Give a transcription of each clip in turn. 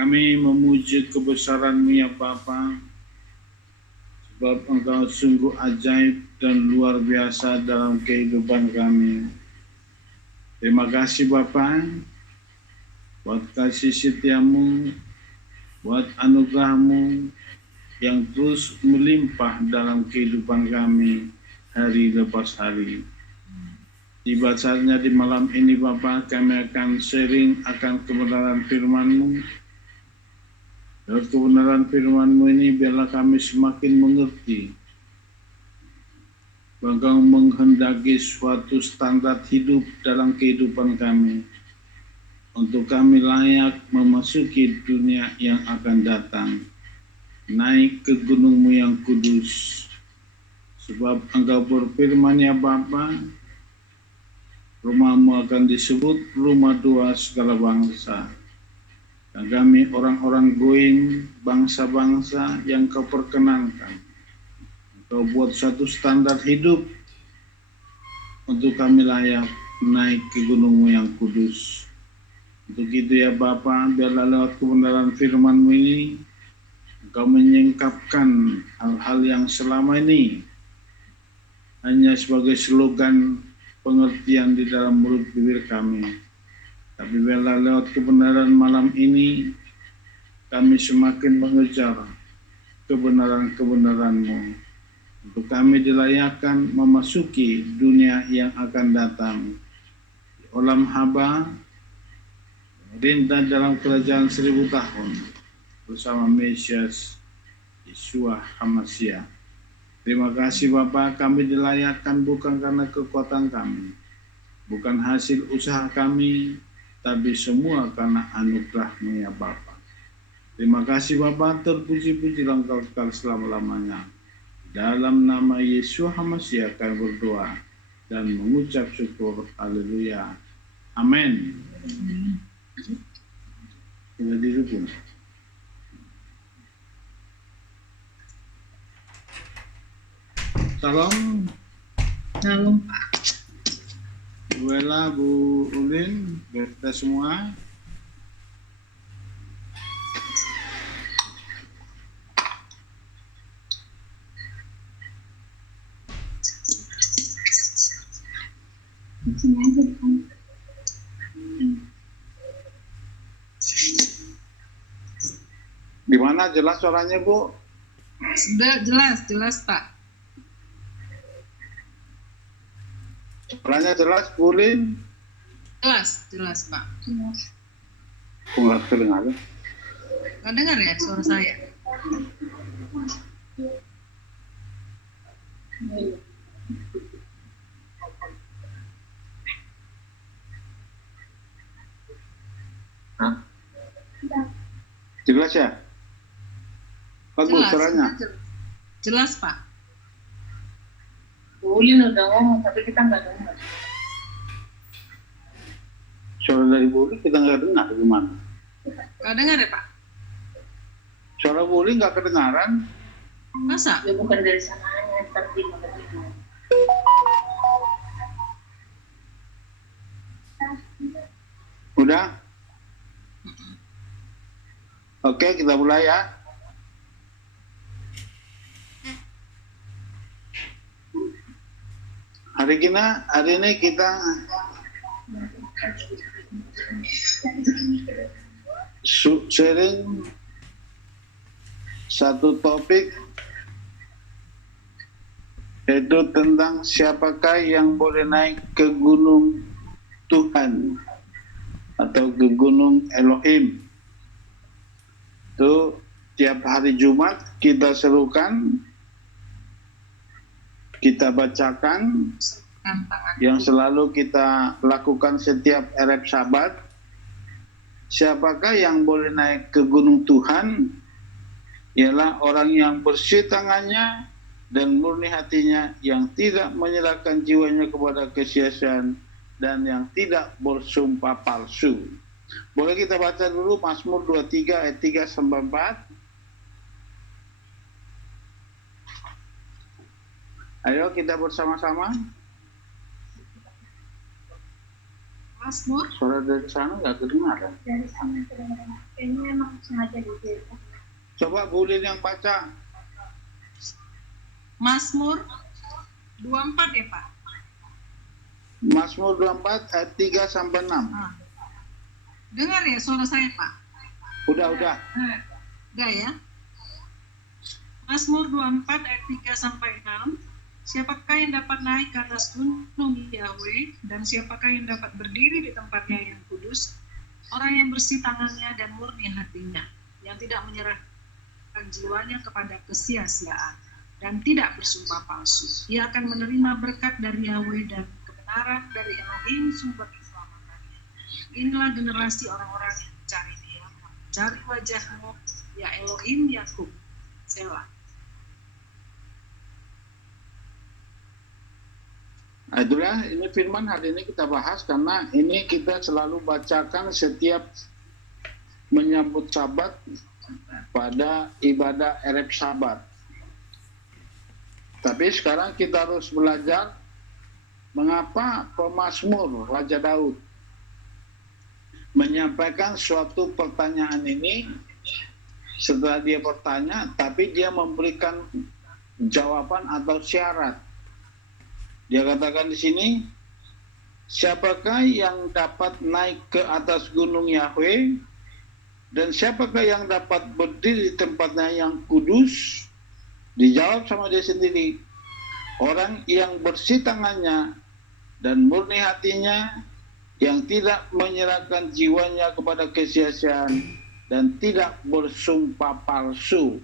Kami memuji kebesaran-Mu ya Bapa, sebab Engkau sungguh ajaib dan luar biasa dalam kehidupan kami. Terima kasih Bapa, buat kasih setia-Mu, buat anugerah-Mu yang terus melimpah dalam kehidupan kami hari lepas hari. Tiba saatnya di malam ini Bapa, kami akan sharing akan kebenaran firman-Mu. Dalam kebenaran firman-Mu ini biarlah kami semakin mengerti bahwa Engkau menghendaki suatu standar hidup dalam kehidupan kami untuk kami layak memasuki dunia yang akan datang, naik ke gunung-Mu yang kudus. Sebab Engkau berfirman ya Bapa, rumah-Mu akan disebut rumah doa segala bangsa. Dan kami orang-orang going, bangsa-bangsa yang Kau perkenankan. Kau buat suatu standar hidup untuk kami layak naik ke gunung-Mu yang kudus. Untuk itu ya Bapa, biarlah lewat kebenaran firman-Mu ini, Engkau menyingkapkan hal-hal yang selama ini hanya sebagai slogan pengertian di dalam mulut bibir kami. Tapi biarlah lewat kebenaran malam ini, kami semakin mengejar kebenaran-kebenaran-Mu. Untuk kami dilayakkan memasuki dunia yang akan datang. Olam haba, perintah dalam kerajaan 1000 tahun bersama Mesias Yeshua HaMashiach. Terima kasih Bapa, kami dilayakkan bukan karena kekuatan kami, bukan hasil usaha kami, tapi semua karena anugerah-Mu ya Bapa. Terima kasih Bapa, terpuji-pujilah Engkau kekal selama-lamanya. Dalam nama Yeshua HaMashiach kami berdoa dan mengucap syukur. Haleluya. Amin. Kita didukung. Salam. Salam Pak. Bu Ella, Bu Ulin, kita semua. Gimana, jelas suaranya Bu? Sudah jelas Pak. Suaranya jelas Bu Ulin? Jelas Pak. Enggak kedengaran. Nggak dengar ya suara saya? Hah? Jelas ya? Bagus suaranya. Jelas Pak. Ulin udah ngomong tapi kita nggak dengar. Suara dari Bu Ulin kita nggak dengar gimana? Nggak dengar ya Pak? Suara Bu Ulin nggak kedengaran? Masa? Ya bukan dari sananya, tapi mana. Udah? Oke, kita mulai ya. Hari ini kita sharing satu topik, yaitu tentang siapakah yang boleh naik ke gunung Tuhan atau ke gunung Elohim. Itu tiap hari Jumat kita serukan, kita bacakan, yang selalu kita lakukan setiap Ereb Sabat. Siapakah yang boleh naik ke gunung Tuhan? Ialah orang yang bersih tangannya dan murni hatinya, yang tidak menyerahkan jiwanya kepada kesia-siaan dan yang tidak bersumpah palsu. Boleh kita baca dulu Mazmur 23 ayat 3 sampai 4. Ayo kita bersama-sama. Mazmur. Suara dari sana nggak kedengaran. Dari sana kedengaran. Kayaknya emang sengaja gitu. Coba Bu Ulin yang baca. Mazmur 24 ya Pak? Mazmur 24 ayat 3 sampai 6. Dengar ya suara saya Pak? Udah. Udah ya? Mazmur 24 ayat 3 sampai 6. Siapakah yang dapat naik ke atas gunung Yahweh, dan siapakah yang dapat berdiri di tempatnya yang kudus? Orang yang bersih tangannya dan murni hatinya, yang tidak menyerahkan jiwanya kepada kesia-siaan dan tidak bersumpah palsu. Ia akan menerima berkat dari Yahweh dan kebenaran dari Elohim sumber keselamatannya. Inilah generasi orang-orang yang mencari Dia, mencari wajah-Mu, ya Elohim Yakub. Selah. Itulah ini firman hari ini kita bahas, karena ini kita selalu bacakan setiap menyambut Sabat pada ibadah Ereb Sabat. Tapi sekarang kita harus belajar mengapa pemazmur Raja Daud menyampaikan suatu pertanyaan ini. Setelah dia bertanya, tapi dia memberikan jawaban atau syarat. Dia katakan di sini, siapakah yang dapat naik ke atas gunung Yahweh, dan siapakah yang dapat berdiri di tempatnya yang kudus? Dijawab sama dia sendiri, orang yang bersih tangannya dan murni hatinya, yang tidak menyerahkan jiwanya kepada kesia-siaan dan tidak bersumpah palsu.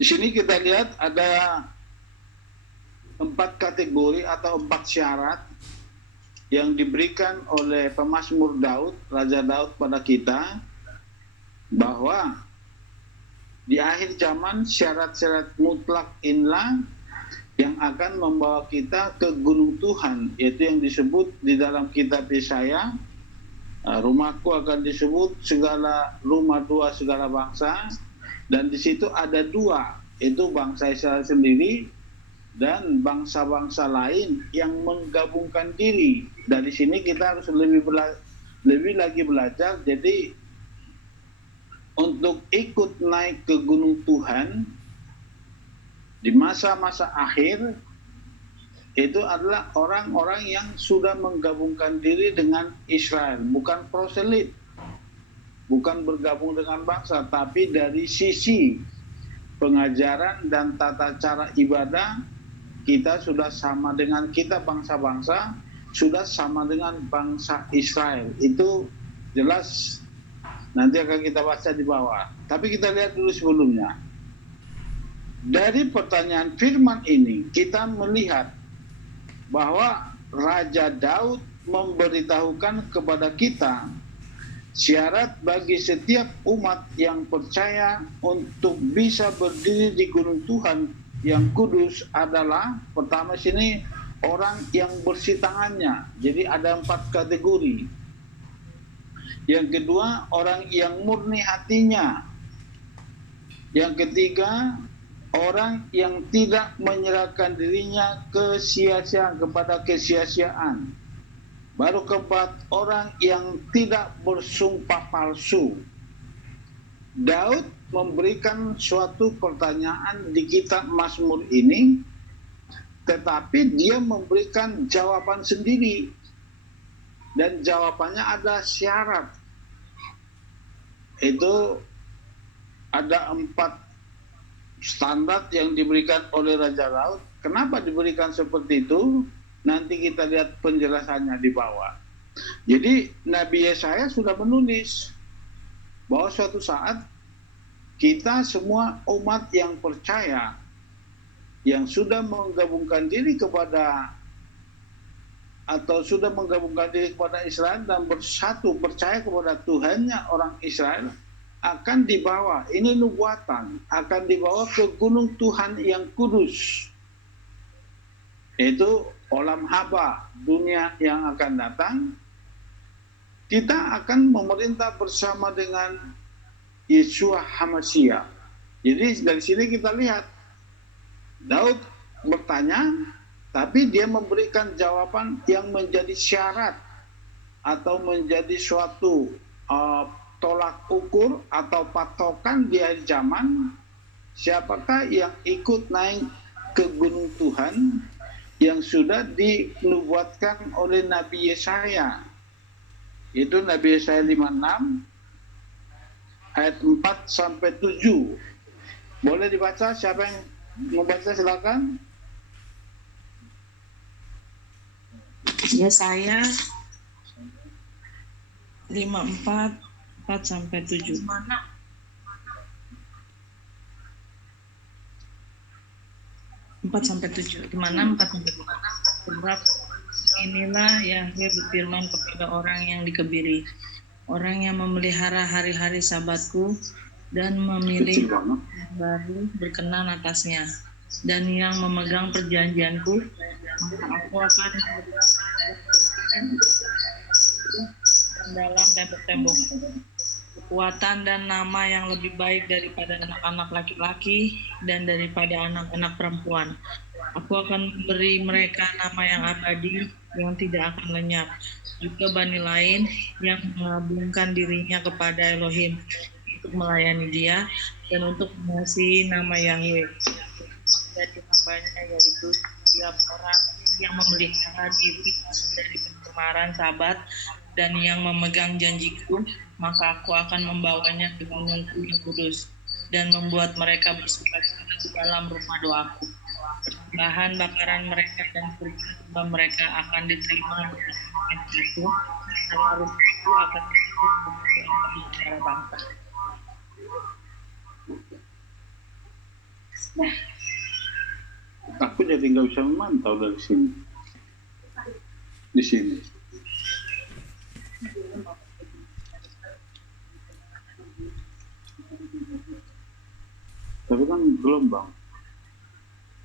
Di sini kita lihat ada 4 kategori atau 4 syarat yang diberikan oleh pemazmur Daud, Raja Daud pada kita, bahwa di akhir zaman syarat-syarat mutlak inilah yang akan membawa kita ke gunung Tuhan, yaitu yang disebut di dalam kitab Yesaya, rumahku akan disebut segala rumah tua segala bangsa, dan di situ ada 2, itu bangsa Israel sendiri dan bangsa-bangsa lain yang menggabungkan diri. Dari sini kita harus lebih lagi belajar. Jadi untuk ikut naik ke gunung Tuhan di masa-masa akhir, itu adalah orang-orang yang sudah menggabungkan diri dengan Israel, bukan proselit, bukan bergabung dengan bangsa, tapi dari sisi pengajaran dan tata cara ibadah, kita sudah sama dengan kita bangsa-bangsa, sudah sama dengan bangsa Israel. Itu jelas, nanti akan kita baca di bawah. Tapi kita lihat dulu sebelumnya. Dari pertanyaan firman ini, kita melihat bahwa Raja Daud memberitahukan kepada kita syarat bagi setiap umat yang percaya untuk bisa berdiri di gunung Tuhan yang kudus adalah, pertama sini, orang yang bersih tangannya. Jadi ada 4 kategori. Yang kedua, orang yang murni hatinya. Yang ketiga, orang yang tidak menyerahkan dirinya ke sia-sia, kepada kesia-siaan. Baru keempat, orang yang tidak bersumpah palsu. Daud memberikan suatu pertanyaan di kitab Mazmur ini, tetapi dia memberikan jawaban sendiri. Dan jawabannya ada syarat. Itu ada 4 standar yang diberikan oleh Raja Daud. Kenapa diberikan seperti itu? Nanti kita lihat penjelasannya di bawah. Jadi Nabi Yesaya sudah menulis bahwa suatu saat kita semua umat yang percaya, yang sudah menggabungkan diri kepada, atau sudah menggabungkan diri kepada Israel dan bersatu percaya kepada Tuhannya orang Israel, akan dibawa, ini nubuatan, akan dibawa ke gunung Tuhan yang kudus, yaitu olam haba, dunia yang akan datang. Kita akan memerintah bersama dengan Yeshua HaMashiach. Jadi dari sini kita lihat Daud bertanya, tapi dia memberikan jawaban yang menjadi syarat atau menjadi suatu tolak ukur atau patokan di akhir zaman. Siapakah yang ikut naik ke gunung Tuhan yang sudah dinubuatkan oleh Nabi Yesaya? Itu Nabi Yesaya 56 ayat 4-7. Boleh dibaca? Siapa yang membaca silakan. Yesaya 54 4-7. Mana? 4-7. Di mana 4-7? Sebab inilah Yahweh berfirman kepada orang yang dikebiri, orang yang memelihara hari-hari Sabatku dan memilih yang baru berkenan atasnya, dan yang memegang perjanjianku, maka aku akan dalam tembok-tembok kekuatan dan nama yang lebih baik daripada anak-anak laki-laki dan daripada anak-anak perempuan. Aku akan memberi mereka nama yang abadi yang tidak akan lenyap. Juga bani lain yang mengabungkan dirinya kepada Elohim untuk melayani Dia dan untuk mengasihi nama Yahweh. Jadi hambanya yaitu setiap orang yang memelihara diri dari pencemaran Sabat dan yang memegang janjiku, maka aku akan membawanya ke gunungku yang kudus dan membuat mereka bersuka-cita di dalam rumah doaku. Bahan bakaran mereka dan kurban mereka akan diterima itu, karena rumahku akan disebut di antara bangsa. Aku jadi nggak bisa memantau dari sini. Di sini. Tapi kan gelombang.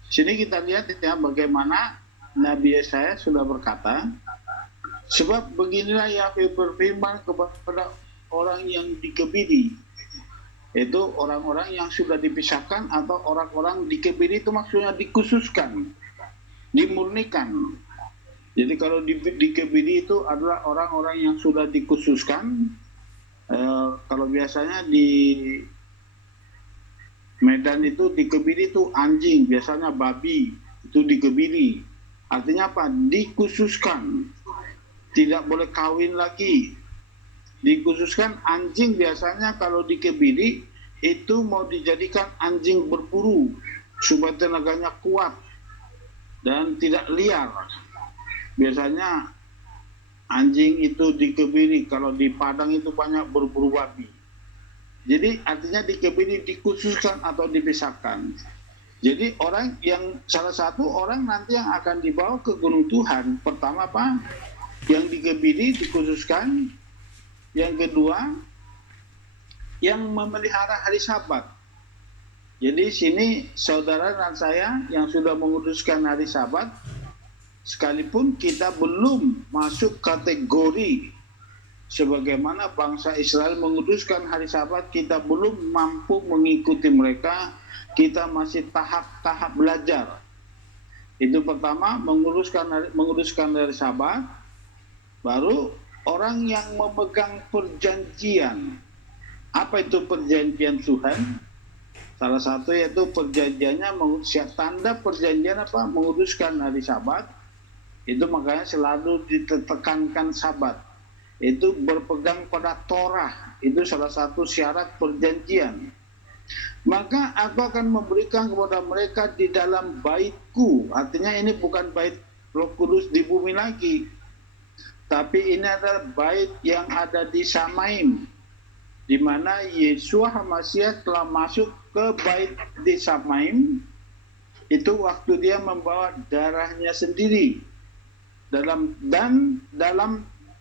Sini kita lihat ya bagaimana Nabi Yesaya sudah berkata, sebab beginilah Yahweh berfirman kepada orang yang dikebiri, yaitu orang-orang yang sudah dipisahkan atau orang-orang dikebiri itu maksudnya dikhususkan, dimurnikan. Jadi kalau dikebiri itu adalah orang-orang yang sudah dikhususkan. Kalau biasanya di Medan itu dikebiri itu anjing, biasanya babi, itu dikebiri. Artinya apa? Dikhususkan. Tidak boleh kawin lagi. Dikhususkan anjing biasanya kalau dikebiri itu mau dijadikan anjing berburu supaya tenaganya kuat dan tidak liar. Biasanya anjing itu dikebiri, kalau di Padang itu banyak berburu babi. Jadi artinya dikebiri, dikhususkan atau dipisahkan. Jadi salah satu orang nanti yang akan dibawa ke gunung Tuhan, pertama apa? Yang dikebiri, dikhususkan. Yang kedua, yang memelihara hari Sabat. Jadi sini saudara dan saya yang sudah menguduskan hari Sabat, sekalipun kita belum masuk kategori sebagaimana bangsa Israel menguduskan hari Sabat, kita belum mampu mengikuti mereka, kita masih tahap-tahap belajar. Itu pertama, menguduskan hari Sabat, baru orang yang memegang perjanjian. Apa itu perjanjian Tuhan? Salah satu yaitu perjanjiannya, tanda perjanjian apa? Menguduskan hari Sabat. Itu makanya selalu ditekankan Sabat. Itu berpegang pada Torah, itu salah satu syarat perjanjian. Maka aku akan memberikan kepada mereka di dalam baitku, artinya ini bukan bait Roh Kudus di bumi lagi, tapi ini adalah bait yang ada di Samaim, di mana Yeshua HaMashiach telah masuk ke bait di Samaim, itu waktu dia membawa darahnya sendiri dalam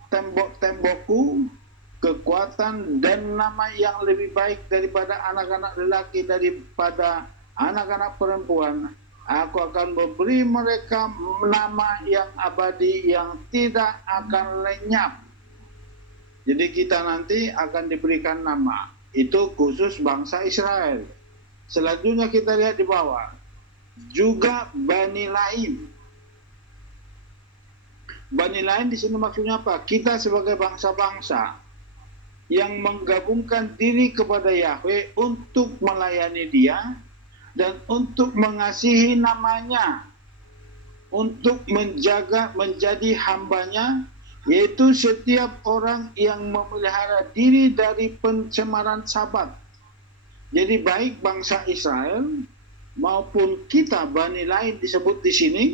tembok-tembokku, kekuatan dan nama yang lebih baik daripada anak-anak lelaki, daripada anak-anak perempuan. Aku akan memberi mereka nama yang abadi yang tidak akan lenyap. Jadi kita nanti akan diberikan nama. Itu khusus bangsa Israel. Selanjutnya kita lihat di bawah. Juga bani lain. Bani lain di sini maksudnya apa? Kita sebagai bangsa-bangsa yang menggabungkan diri kepada Yahweh untuk melayani Dia dan untuk mengasihi namanya, untuk menjadi hambanya, yaitu setiap orang yang memelihara diri dari pencemaran Sabat. Jadi baik bangsa Israel maupun kita bani lain disebut di sini,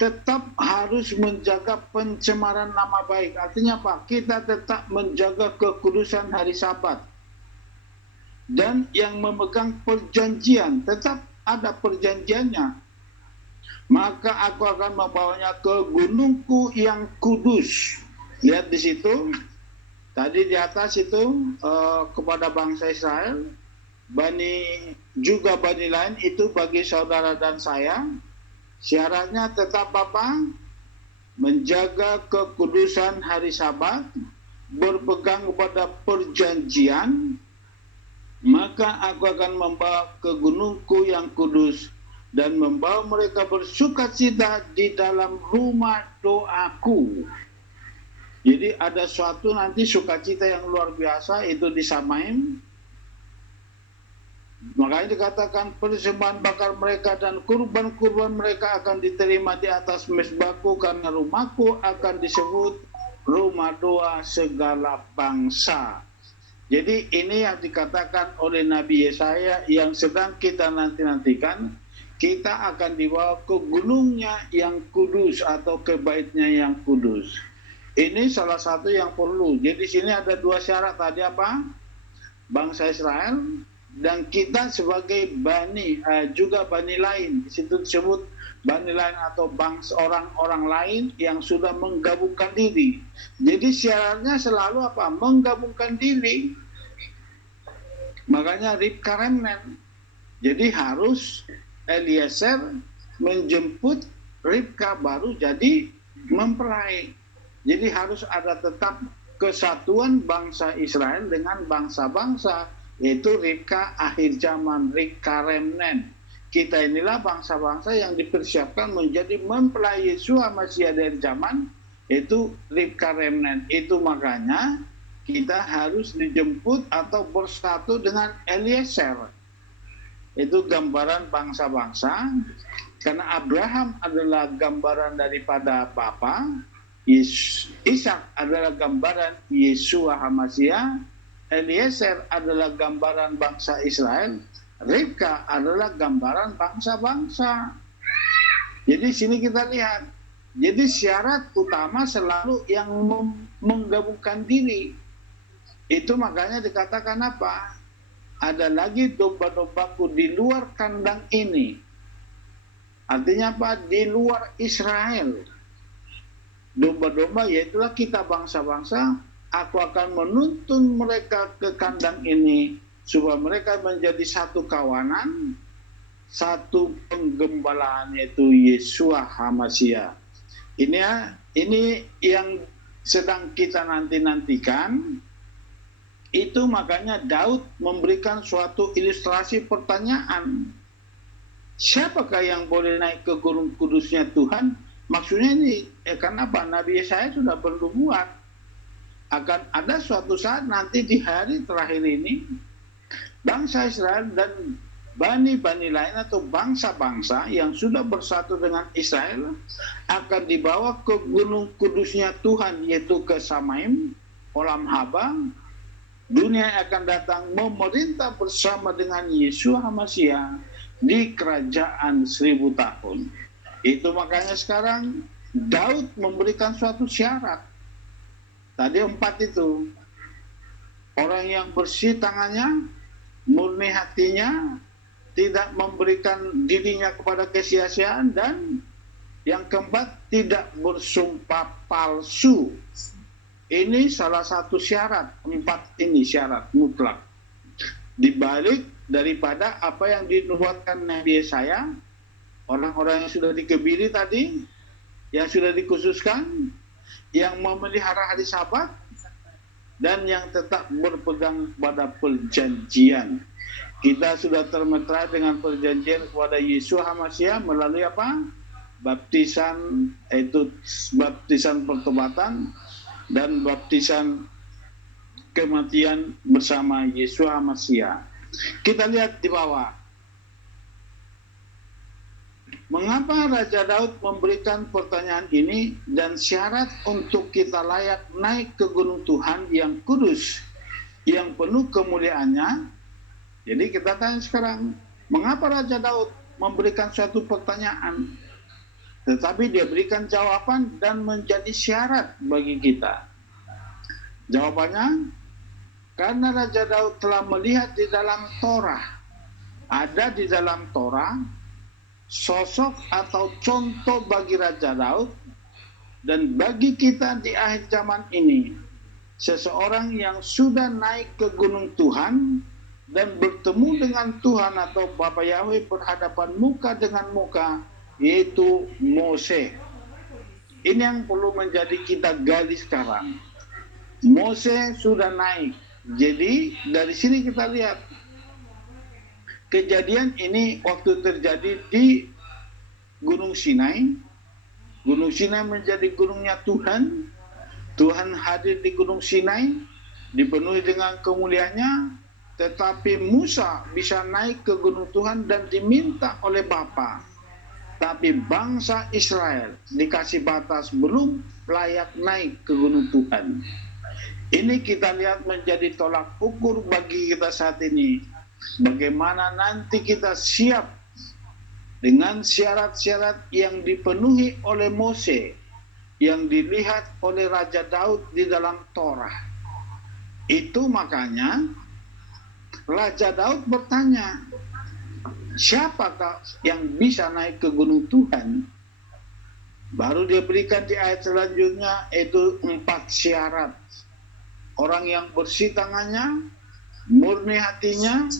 tetap harus menjaga pencemaran nama baik. Artinya apa? Kita tetap menjaga kekudusan hari Sabat. Dan yang memegang perjanjian, tetap ada perjanjiannya. Maka aku akan membawanya ke gunungku yang kudus. Lihat di situ, tadi di atas itu kepada bangsa Israel, juga bani lain itu bagi saudara dan saya. Syaratnya tetap apa? Menjaga kekudusan hari Sabat berpegang kepada perjanjian, maka aku akan membawa ke gunungku yang kudus dan membawa mereka bersukacita di dalam rumah doaku. Jadi ada suatu nanti sukacita yang luar biasa, itu di Samaim. Makanya dikatakan persembahan bakar mereka dan kurban-kurban mereka akan diterima di atas mezbahku, karena rumahku akan disebut rumah doa segala bangsa. Jadi ini yang dikatakan oleh Nabi Yesaya yang sedang kita nanti-nantikan. Kita akan dibawa ke gunungnya yang kudus atau ke baitnya yang kudus. Ini salah satu yang perlu. Jadi sini ada dua syarat tadi apa? Bangsa Israel dan kita sebagai bani, juga bani lain. Di situ disebut bani lain atau bangsa orang-orang lain yang sudah menggabungkan diri. Jadi syaratnya selalu apa? Menggabungkan diri. Makanya Ribka remnant. Jadi harus Eliezer menjemput Ribka baru jadi mempelai. Jadi harus ada tetap kesatuan bangsa Israel dengan bangsa-bangsa, yaitu Ribka akhir zaman, Ribka remnant. Kita inilah bangsa-bangsa yang dipersiapkan menjadi mempelai Yeshua Mashiach dari zaman, yaitu Ribka remnant. Itu makanya kita harus dijemput atau bersatu dengan Eliezer. Itu gambaran bangsa-bangsa, karena Abraham adalah gambaran daripada Bapa, Ishak adalah gambaran Yeshua HaMashiach, Eliezer adalah gambaran bangsa Israel, Ribka adalah gambaran bangsa-bangsa. Jadi sini kita lihat, jadi syarat utama selalu yang menggabungkan diri. Itu makanya dikatakan apa? Ada lagi domba-dombaku di luar kandang ini. Artinya apa? Di luar Israel. Domba-domba yaitulah kita bangsa-bangsa, aku akan menuntun mereka ke kandang ini supaya mereka menjadi satu kawanan, satu penggembalaan, yaitu Yeshua HaMashiach. Ini yang sedang kita nantikan. Itu makanya Daud memberikan suatu ilustrasi pertanyaan. Siapakah yang boleh naik ke gunung kudusnya Tuhan? Maksudnya ini, kenapa? Nabi Yesaya sudah bernubuat. Akan ada suatu saat nanti di hari terakhir ini, bangsa Israel dan bani-bani lain atau bangsa-bangsa yang sudah bersatu dengan Israel akan dibawa ke gunung kudusnya Tuhan, yaitu ke Samaim, Olam Haba. Dunia akan datang memerintah bersama dengan Yeshua HaMashiach di kerajaan 1000 tahun. Itu makanya sekarang Daud memberikan suatu syarat. Tadi 4 itu. Orang yang bersih tangannya, murni hatinya, tidak memberikan dirinya kepada kesia-siaan, dan yang keempat, tidak bersumpah palsu. Ini salah satu syarat. 4 ini syarat mutlak. Dibalik daripada apa yang dinubuatkan Nabi Yesaya, orang-orang yang sudah dikebiri tadi, yang sudah dikhususkan, yang memelihara hari Sabat, dan yang tetap berpegang pada perjanjian. Kita sudah termetra dengan perjanjian kepada Yeshua HaMashiach melalui apa? Baptisan, yaitu baptisan pertobatan dan baptisan kematian bersama Yeshua HaMashiach. Kita lihat di bawah. Mengapa Raja Daud memberikan pertanyaan ini dan syarat untuk kita layak naik ke gunung Tuhan yang kudus, yang penuh kemuliaannya? Jadi kita tanya sekarang, mengapa Raja Daud memberikan suatu pertanyaan? Tetapi dia berikan jawaban dan menjadi syarat bagi kita. Jawabannya, karena Raja Daud telah melihat di dalam Torah, ada di dalam Torah, sosok atau contoh bagi Raja Daud dan bagi kita di akhir zaman ini, seseorang yang sudah naik ke gunung Tuhan dan bertemu dengan Tuhan atau Bapa Yahweh berhadapan muka dengan muka, yaitu Mose. Ini yang perlu menjadi kita gali sekarang. Mose sudah naik. Jadi dari sini kita lihat kejadian ini waktu terjadi di Gunung Sinai. Gunung Sinai menjadi gunungnya Tuhan. Tuhan hadir di Gunung Sinai, dipenuhi dengan kemuliaannya, tetapi Musa bisa naik ke gunung Tuhan dan diminta oleh Bapa. Tapi bangsa Israel dikasih batas belum layak naik ke gunung Tuhan. Ini kita lihat menjadi tolak ukur bagi kita saat ini. Bagaimana nanti kita siap dengan syarat-syarat yang dipenuhi oleh Mose, yang dilihat oleh Raja Daud di dalam Torah. Itu makanya Raja Daud bertanya, siapakah yang bisa naik ke gunung Tuhan? Baru dia berikan di ayat selanjutnya, itu 4 syarat. Orang yang bersih tangannya, murni hatinya,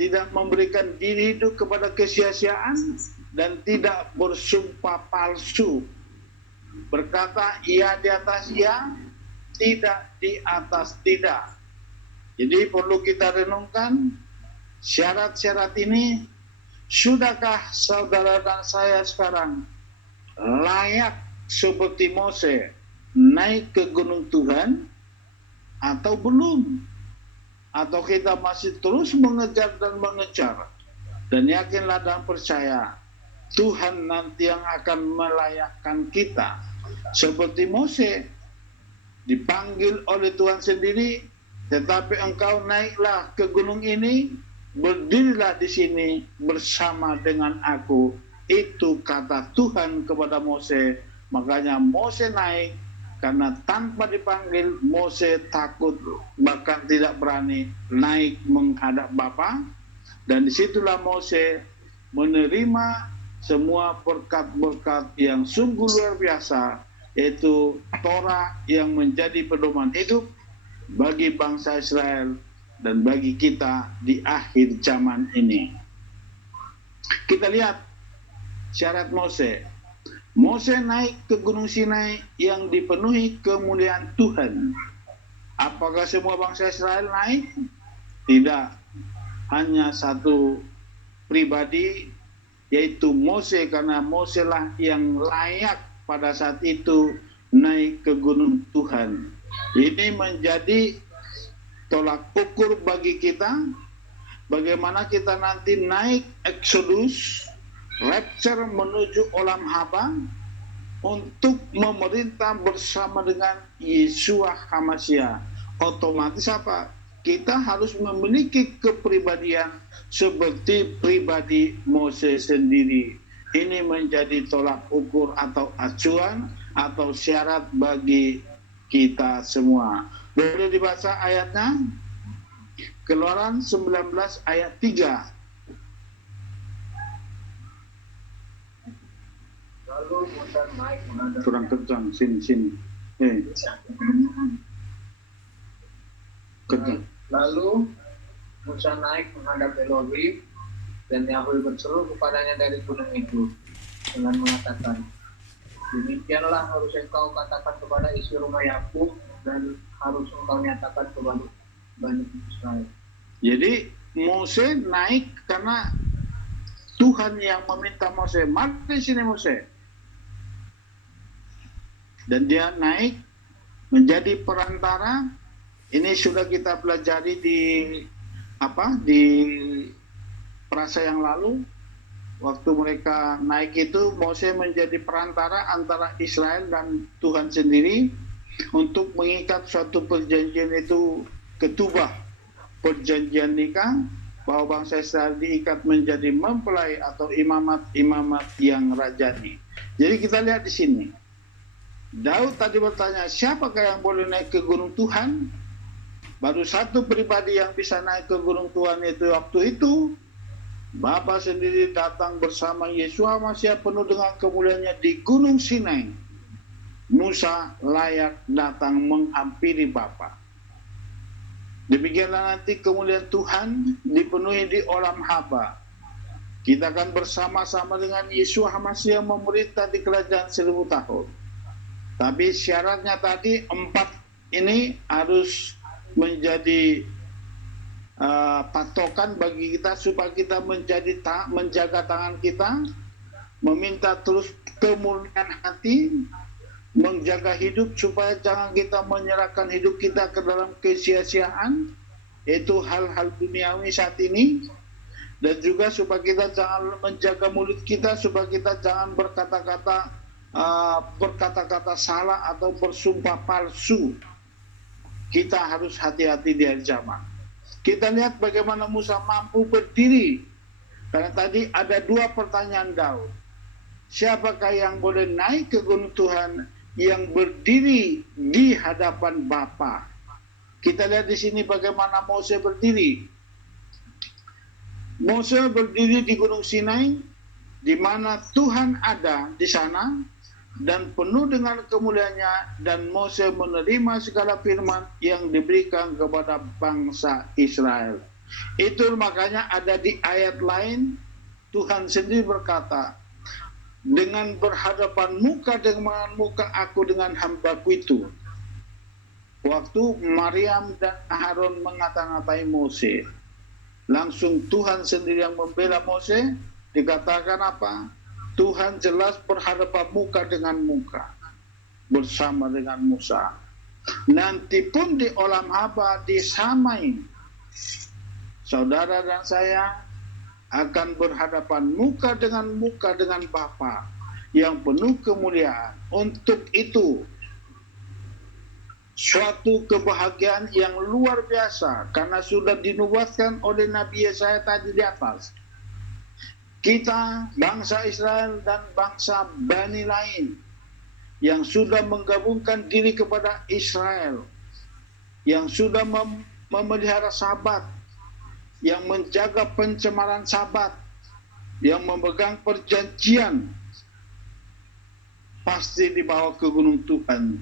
tidak memberikan diri hidup kepada kesia-siaan, dan tidak bersumpah palsu. Berkata iya di atas iya, tidak di atas tidak. Jadi perlu kita renungkan syarat-syarat ini. Sudahkah saudara dan saya sekarang layak seperti Mose naik ke gunung Tuhan atau belum? Atau kita masih terus mengejar dan mengejar? Dan yakinlah dan percaya Tuhan nanti yang akan melayakkan kita. Seperti Mose dipanggil oleh Tuhan sendiri, tetapi engkau naiklah ke gunung ini, berdirilah di sini bersama dengan aku. Itu kata Tuhan kepada Mose. Makanya Mose naik, karena tanpa dipanggil Mose takut, bahkan tidak berani naik menghadap Bapa. Dan disitulah Mose menerima semua berkat-berkat yang sungguh luar biasa, yaitu Torah yang menjadi pedoman hidup bagi bangsa Israel dan bagi kita di akhir zaman ini. Kita lihat syarat Mose. Mose naik ke Gunung Sinai yang dipenuhi kemuliaan Tuhan. Apakah semua bangsa Israel naik? Tidak. Hanya satu pribadi, yaitu Mose, karena Mose lah yang layak pada saat itu naik ke gunung Tuhan. Ini menjadi tolak ukur bagi kita, bagaimana kita nanti naik Exodus, rapture menuju olam haba, untuk memerintah bersama dengan Yeshua HaMashiach. Otomatis apa? Kita harus memiliki kepribadian seperti pribadi Mose sendiri. Ini menjadi tolak ukur atau acuan atau syarat bagi kita semua. Boleh dibaca ayatnya? Keluaran 19 ayat 3. Lalu Musa naik menghadap Kurang kencang, sini. Kencang. Lalu Musa naik menghadap Elohim, dan Yahweh berseru kepadanya dari gunung itu dengan mengatakan, demikianlah harus engkau katakan kepada isi rumah Yakub, dan harus engkau nyatakan kepada Bani Israel. Jadi Mose naik karena Tuhan yang meminta Mose, mari di sini Mose. Dan dia naik menjadi perantara. Ini sudah kita pelajari di perasa yang lalu. Waktu mereka naik itu, Mose menjadi perantara antara Israel dan Tuhan sendiri untuk mengikat suatu perjanjian, itu ketubah, perjanjian nikah, bahwa bangsa Israel diikat menjadi mempelai atau imamat yang rajani. Jadi kita lihat di sini, Daud tadi bertanya, siapakah yang boleh naik ke gunung Tuhan? Baru satu pribadi yang bisa naik ke gunung Tuhan itu waktu itu Bapa sendiri datang bersama Yeshua HaMashiach penuh dengan kemuliaannya di Gunung Sinai. Musa layak datang menghampiri Bapa. Demikianlah nanti kemuliaan Tuhan dipenuhi di olam haba. Kita akan bersama-sama dengan Yeshua HaMashiach memerintah di kerajaan 1000 tahun. Tapi syaratnya tadi 4 ini harus menjadi patokan bagi kita supaya kita menjaga tangan kita, meminta terus kemurnian hati, menjaga hidup supaya jangan kita menyerahkan hidup kita ke dalam kesia-siaan, yaitu hal-hal duniawi saat ini. Dan juga supaya kita jangan menjaga mulut kita, supaya kita jangan berkata-kata salah atau bersumpah palsu. Kita harus hati-hati di hari zaman. Kita lihat bagaimana Musa mampu berdiri. Karena tadi ada 2 pertanyaan Daud. Siapakah yang boleh naik ke gunung Tuhan yang berdiri di hadapan Bapa? Kita lihat di sini bagaimana Mose berdiri. Mose berdiri di Gunung Sinai, di mana Tuhan ada di sana, dan penuh dengan kemuliaannya, dan Mose menerima segala firman yang diberikan kepada bangsa Israel. Itu makanya ada di ayat lain, Tuhan sendiri berkata, dengan berhadapan muka dengan muka aku dengan hambaku itu. Waktu Maryam dan Aaron mengata-ngatai Mose, langsung Tuhan sendiri yang membela Mose. Dikatakan apa? Tuhan jelas berhadapan muka dengan muka bersama dengan Musa. Nanti pun di olam haba disamai, saudara dan saya akan berhadapan muka dengan Bapa yang penuh kemuliaan. Untuk itu suatu kebahagiaan yang luar biasa, karena sudah dinubuatkan oleh Nabi Yesaya tadi di atas. Kita, bangsa Israel dan bangsa Bani lain yang sudah menggabungkan diri kepada Israel, yang sudah memelihara Sabat, yang menjaga pencemaran Sabat, yang memegang perjanjian, pasti dibawa ke gunung Tuhan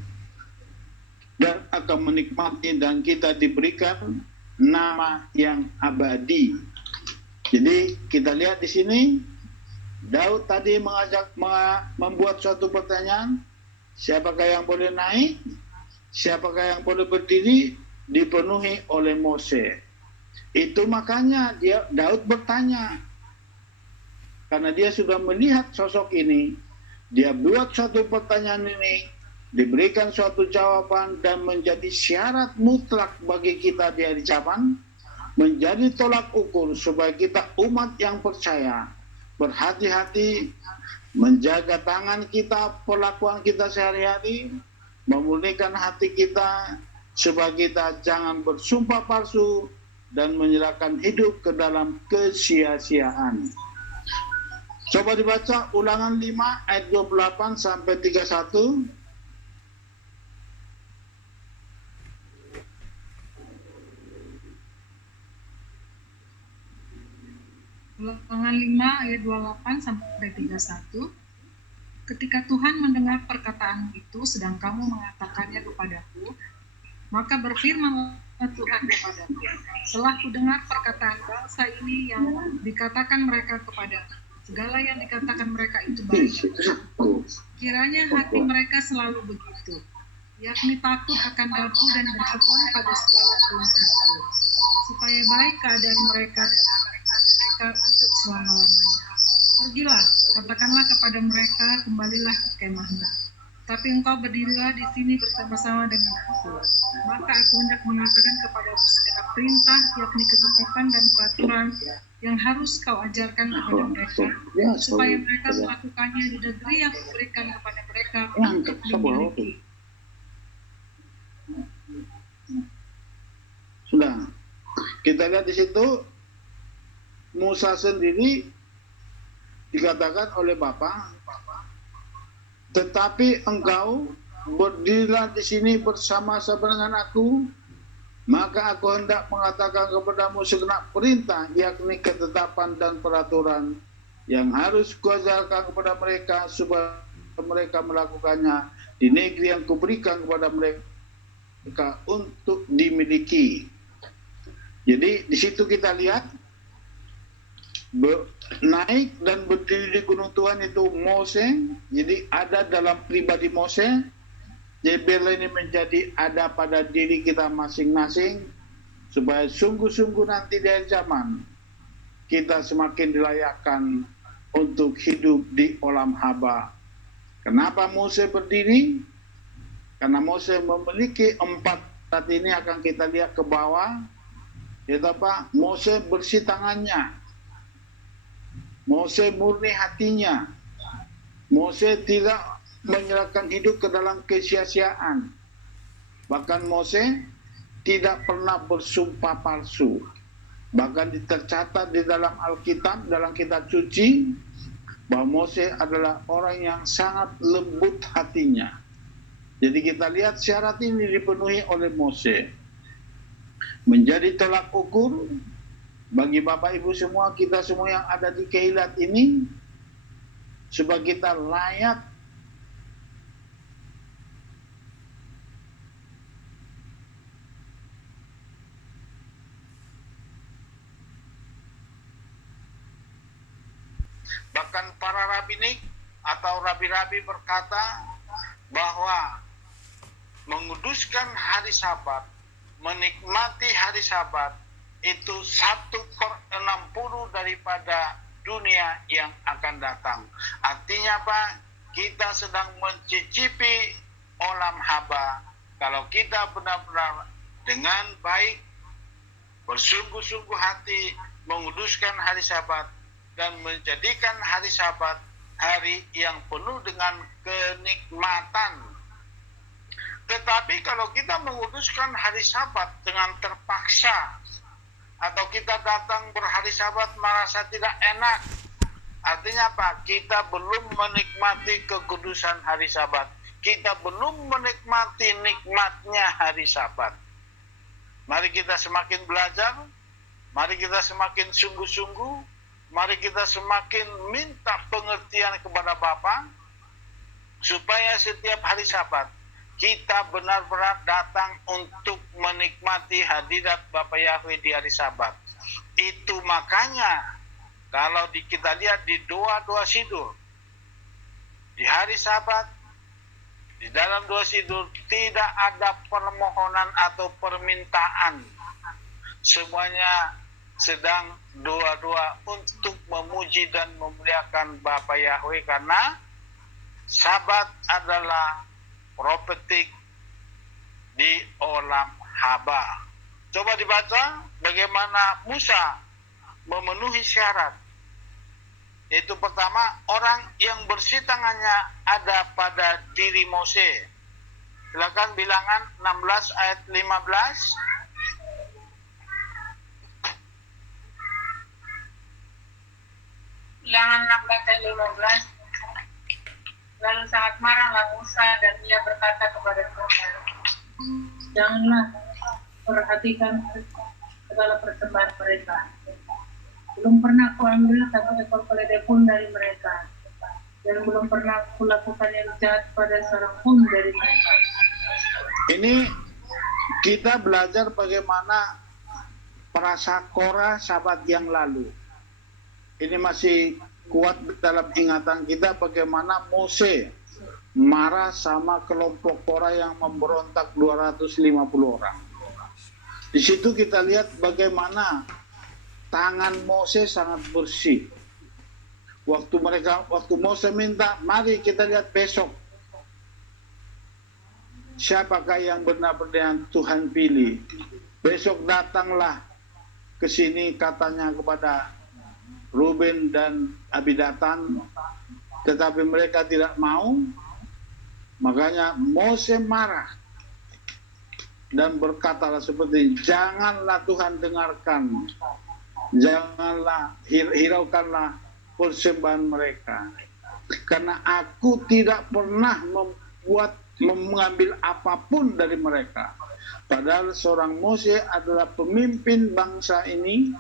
dan akan menikmati, dan kita diberikan nama yang abadi. Jadi kita lihat di sini Daud tadi membuat suatu pertanyaan, siapakah yang boleh naik, siapakah yang boleh berdiri, dipenuhi oleh Mose. Itu makanya Daud bertanya, karena dia sudah melihat sosok ini, dia buat suatu pertanyaan ini, diberikan suatu jawaban, dan menjadi syarat mutlak bagi kita di hari zaman, menjadi tolak ukur supaya kita umat yang percaya berhati-hati menjaga tangan kita, perlakuan kita sehari-hari, memurnikan hati kita supaya kita jangan bersumpah palsu dan menyerahkan hidup ke dalam kesia-siaan. Coba dibaca Ulangan 5 ayat 28 sampai 31. Ulangan 5 ayat 28 sampai 31. Ketika Tuhan mendengar perkataan itu, sedang kamu mengatakannya kepadaku, maka berfirmanlah Tuhan kepadaku, setelah ku dengar perkataan bangsa ini yang dikatakan mereka kepadaku, segala yang dikatakan mereka itu baik. Kiranya hati mereka selalu begitu, yakni takut akan aku dan berpegang pada segala perintahku, supaya baik keadaan mereka dan mereka untuk selama-lamanya. Pergilah, katakanlah kepada mereka, kembalilah ke kemahmu. Tapi engkau berdirilah di sini bersama-sama dengan aku. Maka aku hendak mengatakan kepadamu segala perintah, yakni ketetapan dan peraturan yang harus kau ajarkan kepada mereka, supaya mereka melakukannya di negeri yang diberikan kepada mereka untuk dimiliki. Sudah, kita lihat di situ Musa sendiri dikatakan oleh Bapa, tetapi engkau berdirilah di sini bersama-sama dengan aku, maka aku hendak mengatakan kepadamu segenap perintah, yakni ketetapan dan peraturan yang harus kuajarkan kepada mereka, supaya mereka melakukannya di negeri yang kuberikan kepada mereka untuk dimiliki. Jadi di situ kita lihat naik dan berdiri di gunung Tuhan itu Mose. Jadi ada dalam pribadi Mose Jadi biarlah ini menjadi ada pada diri kita masing-masing, supaya sungguh-sungguh nanti di akhir zaman kita semakin dilayakkan untuk hidup di olam haba. Kenapa Mose berdiri? Karena Mose memiliki 4, saat ini akan kita lihat ke bawah, yaitu apa? Mose bersih tangannya, Mose murni hatinya, Mose tidak menyerahkan hidup ke dalam kesia-siaan. Bahkan Mose tidak pernah bersumpah palsu. Bahkan tercatat di dalam Alkitab, dalam kitab suci, bahwa Mose adalah orang yang sangat lembut hatinya. Jadi kita lihat syarat ini dipenuhi oleh Mose. Menjadi tolak ukur bagi Bapak Ibu semua, kita semua yang ada di Keilat ini, supaya kita layak bahkan para rabinik atau rabi-rabi berkata bahwa menguduskan hari Sabat, menikmati hari Sabat itu 1/60 daripada dunia yang akan datang. Artinya apa? Kita sedang mencicipi olam haba. Kalau kita benar-benar dengan baik, bersungguh-sungguh hati menguduskan hari Sabat dan menjadikan hari Sabat hari yang penuh dengan kenikmatan. Tetapi kalau kita menguduskan hari Sabat dengan terpaksa, atau kita datang berhari Sabat merasa tidak enak, artinya apa? Kita belum menikmati kekudusan hari Sabat. Kita belum menikmati nikmatnya hari Sabat. Mari kita semakin belajar, mari kita semakin sungguh-sungguh, mari kita semakin minta pengertian kepada Bapa, supaya setiap hari Sabat kita benar-benar datang untuk menikmati hadirat Bapa Yahweh di hari Sabat. Itu makanya kalau kita lihat di doa-doa Sidur, di hari Sabat, di dalam doa Sidur tidak ada permohonan atau permintaan. Semuanya sedang doa-doa untuk memuji dan memuliakan Bapa Yahweh, karena Sabat adalah profetik di olam haba. Coba dibaca bagaimana Musa memenuhi syarat. Itu pertama, orang yang bersih tangannya ada pada diri Mose. Silakan Bilangan 16 ayat 15. Bilangan 16 ayat 15. Lalu sangat marahlah Musa dan ia berkata kepada Tuhan, janganlah perhatikan segala persembahan mereka. Belum pernah kuambil satu ekor keledai pun dari mereka, dan belum pernah kulakukan yang jahat pada seorang pun dari mereka. Ini kita belajar bagaimana prasakora Sabat yang lalu. Ini masih kuat dalam ingatan kita bagaimana Mose marah sama kelompok Korah yang memberontak 250 orang. Di situ kita lihat bagaimana tangan Mose sangat bersih. Waktu Mose minta, mari kita lihat besok siapakah yang benar-benar Tuhan pilih. Besok datanglah ke sini, katanya kepada Ruben dan Abidatan, tetapi mereka tidak mau. Makanya Mose marah dan berkatalah seperti, janganlah Tuhan dengarkan, janganlah hiraukanlah persembahan mereka, karena aku tidak pernah mengambil apapun dari mereka. Padahal seorang Mose adalah pemimpin bangsa ini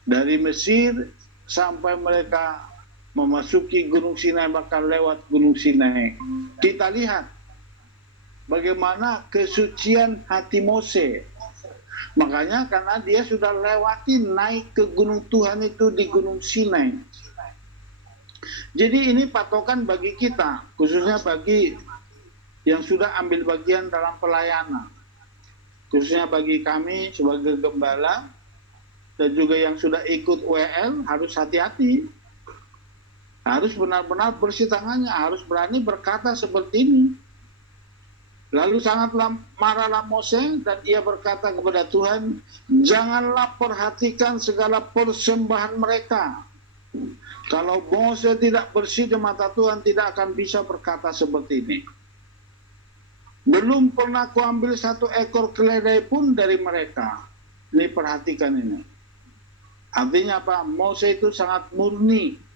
dari Mesir sampai mereka memasuki Gunung Sinai, bahkan lewat Gunung Sinai. Kita lihat bagaimana kesucian hati Mose. Makanya karena dia sudah lewati naik ke gunung Tuhan itu di Gunung Sinai. Jadi ini patokan bagi kita, khususnya bagi yang sudah ambil bagian dalam pelayanan, khususnya bagi kami sebagai gembala dan juga yang sudah ikut WL harus hati-hati, harus benar-benar bersih tangannya, harus berani berkata seperti ini. Lalu sangatlah marahlah Mose dan ia berkata kepada Tuhan, janganlah perhatikan segala persembahan mereka. Kalau Mose tidak bersih di mata Tuhan, tidak akan bisa berkata seperti ini. Belum pernah kuambil satu ekor keledai pun dari mereka. Ini perhatikan ini. Artinya apa? Mose itu sangat murni.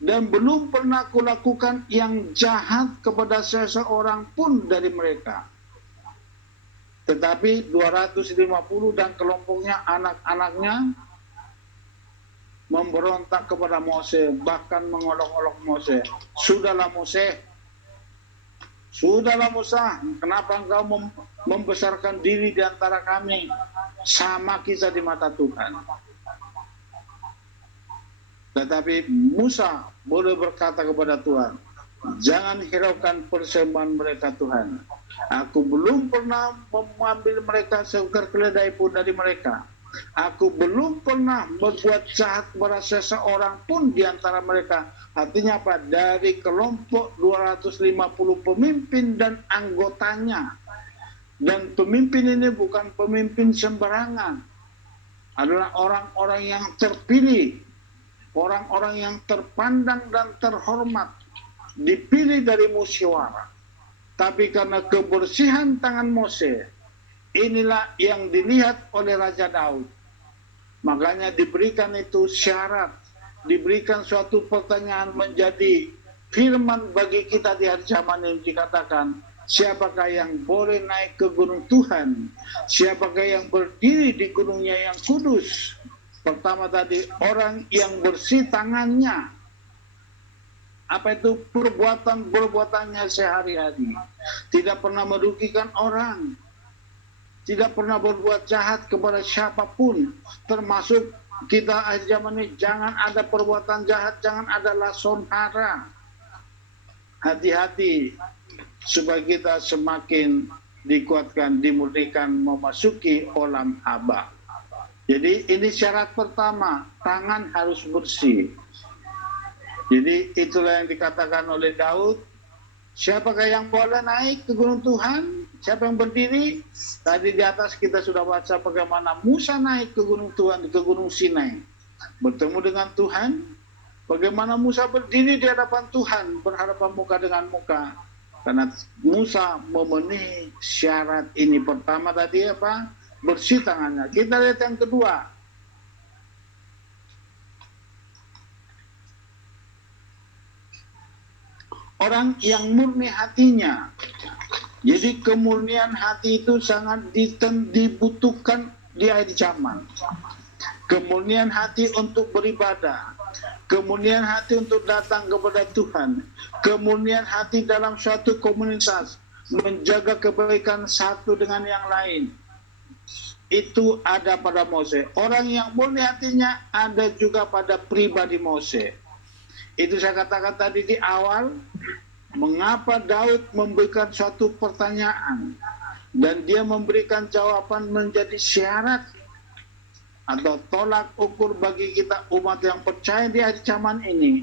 Dan belum pernah kulakukan yang jahat kepada seseorang pun dari mereka. Tetapi 250 dan kelompoknya anak-anaknya memberontak kepada Mose, bahkan mengolok-olok Mose. Sudahlah Mose, sudahlah Musa, kenapa engkau membesarkan diri di antara kami? Sama kita di mata Tuhan. Tetapi Musa boleh berkata kepada Tuhan, jangan hiraukan persembahan mereka Tuhan. Aku belum pernah mengambil mereka seekor keledai pun dari mereka. Aku belum pernah berbuat jahat kepada seseorang pun di antara mereka. Artinya apa? Dari kelompok 250 pemimpin dan anggotanya. Dan pemimpin ini bukan pemimpin sembarangan. Adalah orang-orang yang terpilih. Orang-orang yang terpandang dan terhormat, dipilih dari musyawarah. Tapi karena kebersihan tangan Mose, inilah yang dilihat oleh Raja Daud. Makanya diberikan itu syarat, diberikan suatu pertanyaan menjadi firman bagi kita di hari zaman ini, dikatakan, siapakah yang boleh naik ke gunung Tuhan? Siapakah yang berdiri di gunungnya yang kudus? Pertama tadi, orang yang bersih tangannya. Apa itu? Perbuatan-perbuatannya sehari-hari. Tidak pernah merugikan orang. Tidak pernah berbuat jahat kepada siapapun. Termasuk kita akhir zaman ini, jangan ada perbuatan jahat, jangan ada lason hara. Hati-hati, supaya kita semakin dikuatkan, dimurnikan, memasuki olam haba. Jadi ini syarat pertama, tangan harus bersih. Jadi itulah yang dikatakan oleh Daud, siapakah yang boleh naik ke gunung Tuhan? Siapa yang berdiri? Tadi di atas kita sudah baca bagaimana Musa naik ke gunung Tuhan, ke gunung Sinai. Bertemu dengan Tuhan, bagaimana Musa berdiri di hadapan Tuhan, berhadapan muka dengan muka. Karena Musa memenuhi syarat ini. Pertama tadi apa? Bersih tangannya. Kita lihat yang kedua. Orang yang murni hatinya. Jadi kemurnian hati itu sangat dibutuhkan di akhir zaman. Kemurnian hati untuk beribadah. Kemurnian hati untuk datang kepada Tuhan. Kemurnian hati dalam suatu komunitas. Menjaga kebaikan satu dengan yang lain. Itu ada pada Mose. Orang yang murni hatinya ada juga pada pribadi Mose. Itu saya katakan tadi di awal, mengapa Daud memberikan suatu pertanyaan dan dia memberikan jawaban menjadi syarat atau tolak ukur bagi kita umat yang percaya di akhir zaman ini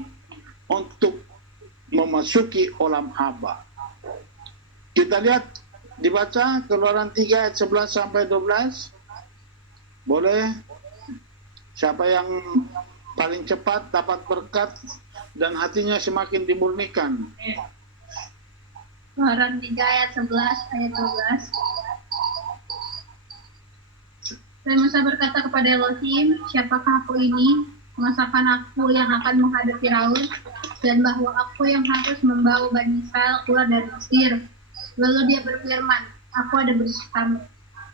untuk memasuki olam haba. Kita lihat, dibaca Keluaran 3 ayat 11 sampai 12. Boleh? Siapa yang paling cepat dapat berkat dan hatinya semakin dimurnikan. Keluaran 3 ayat 11 ayat 12. Dan Musa berkata kepada Elohim, siapakah aku ini? Masakan aku yang akan menghadapi Firaun, dan bahwa aku yang harus membawa Bani Israel keluar dari Mesir. Lalu dia berfirman, aku ada bersamamu.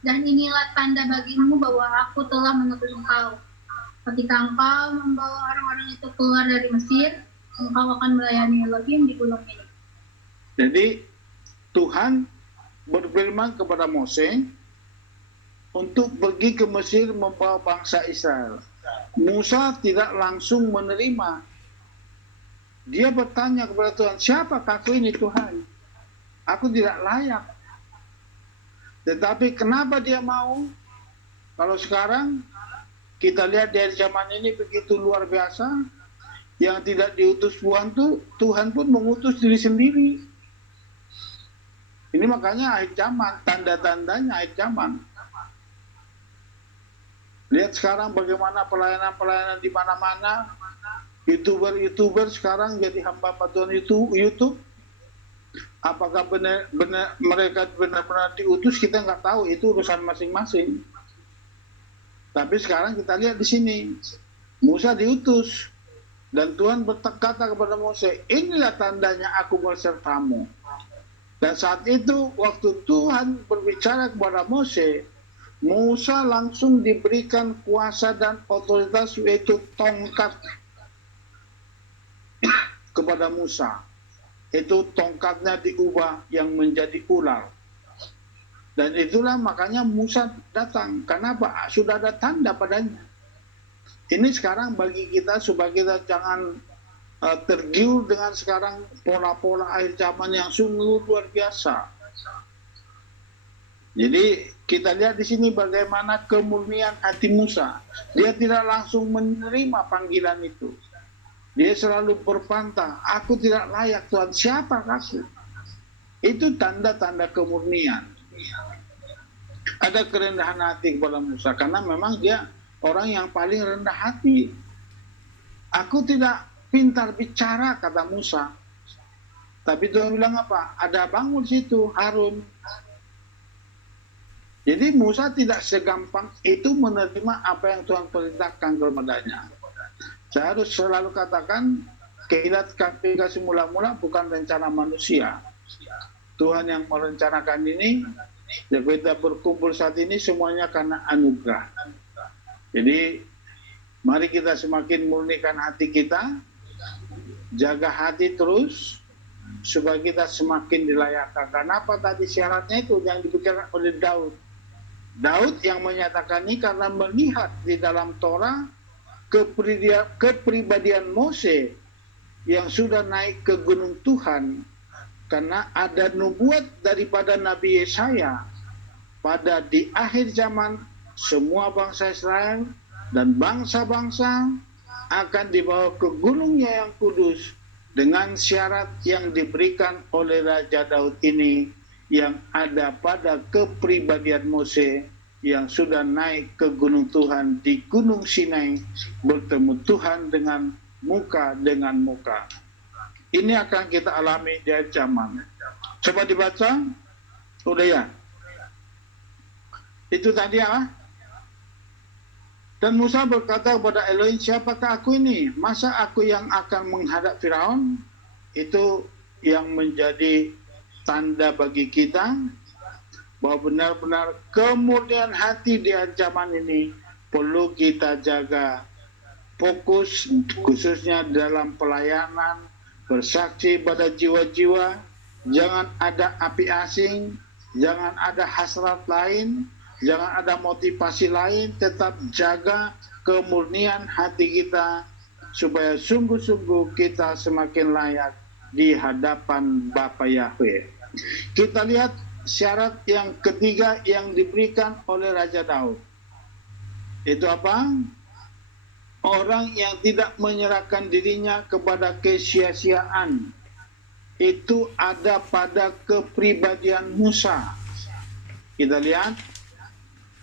Dan inilah tanda bagimu bahwa aku telah mengutus engkau. Ketika engkau membawa orang-orang itu keluar dari Mesir, engkau akan melayani Elohim di gunung ini. Jadi Tuhan berfirman kepada Mose untuk pergi ke Mesir membawa bangsa Israel. Musa tidak langsung menerima. Dia bertanya kepada Tuhan, siapakah aku ini Tuhan? Aku tidak layak. Tetapi kenapa dia mau? Kalau sekarang kita lihat dari zaman ini begitu luar biasa, yang tidak diutus Tuhan pun mengutus diri sendiri. Ini makanya akhir zaman, tanda-tandanya akhir zaman. Lihat sekarang bagaimana pelayanan-pelayanan di mana-mana. YouTuber sekarang jadi hamba Tuhan itu YouTube. Apakah mereka benar-benar diutus, kita nggak tahu, itu urusan masing-masing. Tapi sekarang kita lihat di sini, Musa diutus dan Tuhan berkata kepada Mose, inilah tandanya aku bersertamu. Dan saat itu waktu Tuhan berbicara kepada Mose, Musa langsung diberikan kuasa dan otoritas, yaitu tongkat kepada Musa. Itu tongkatnya diubah yang menjadi ular. Dan itulah makanya Musa datang. Kenapa? Sudah ada tanda padanya. Ini sekarang bagi kita, supaya kita jangan tergiur dengan sekarang pola-pola akhir zaman yang sungguh luar biasa. Jadi kita lihat di sini bagaimana kemurnian hati Musa. Dia tidak langsung menerima panggilan itu. Dia selalu berpantah, aku tidak layak Tuhan, siapa aku? Itu tanda-tanda kemurnian. Ada kerendahan hati kepada Musa, karena memang dia orang yang paling rendah hati. Aku tidak pintar bicara, kata Musa. Tapi Tuhan bilang apa? Ada bangun situ, Harun. Jadi Musa tidak segampang itu menerima apa yang Tuhan perintahkan kepadanya. Saya harus selalu katakan, keinginan KPK semula-mula bukan rencana manusia. Tuhan yang merencanakan ini, dan kita berkumpul saat ini semuanya karena anugerah. Jadi, mari kita semakin murnikan hati kita, jaga hati terus, supaya kita semakin dilayakkan. Kenapa tadi syaratnya itu yang dibicarakan oleh Daud? Daud yang menyatakan ini karena melihat di dalam Torah, kepribadian Mose yang sudah naik ke gunung Tuhan, karena ada nubuat daripada Nabi Yesaya pada di akhir zaman semua bangsa Israel dan bangsa-bangsa akan dibawa ke gunungnya yang kudus dengan syarat yang diberikan oleh Raja Daud ini yang ada pada kepribadian Mose yang sudah naik ke gunung Tuhan di Gunung Sinai, bertemu Tuhan dengan muka. Ini akan kita alami di akhir zaman. Coba dibaca. Udah ya? Itu tadi apa? Dan Musa berkata kepada Elohim, siapakah aku ini? Masa aku yang akan menghadap Firaun? Itu yang menjadi tanda bagi kita bahwa benar-benar kemurnian hati di zaman ini perlu kita jaga. Fokus khususnya dalam pelayanan, bersaksi pada jiwa-jiwa, jangan ada api asing, jangan ada hasrat lain, jangan ada motivasi lain, tetap jaga kemurnian hati kita supaya sungguh-sungguh kita semakin layak di hadapan Bapa Yahweh. Kita lihat syarat yang ketiga yang diberikan oleh Raja Daud. Itu apa? Orang yang tidak menyerahkan dirinya kepada kesia-siaan. Itu ada pada kepribadian Musa. Kita lihat,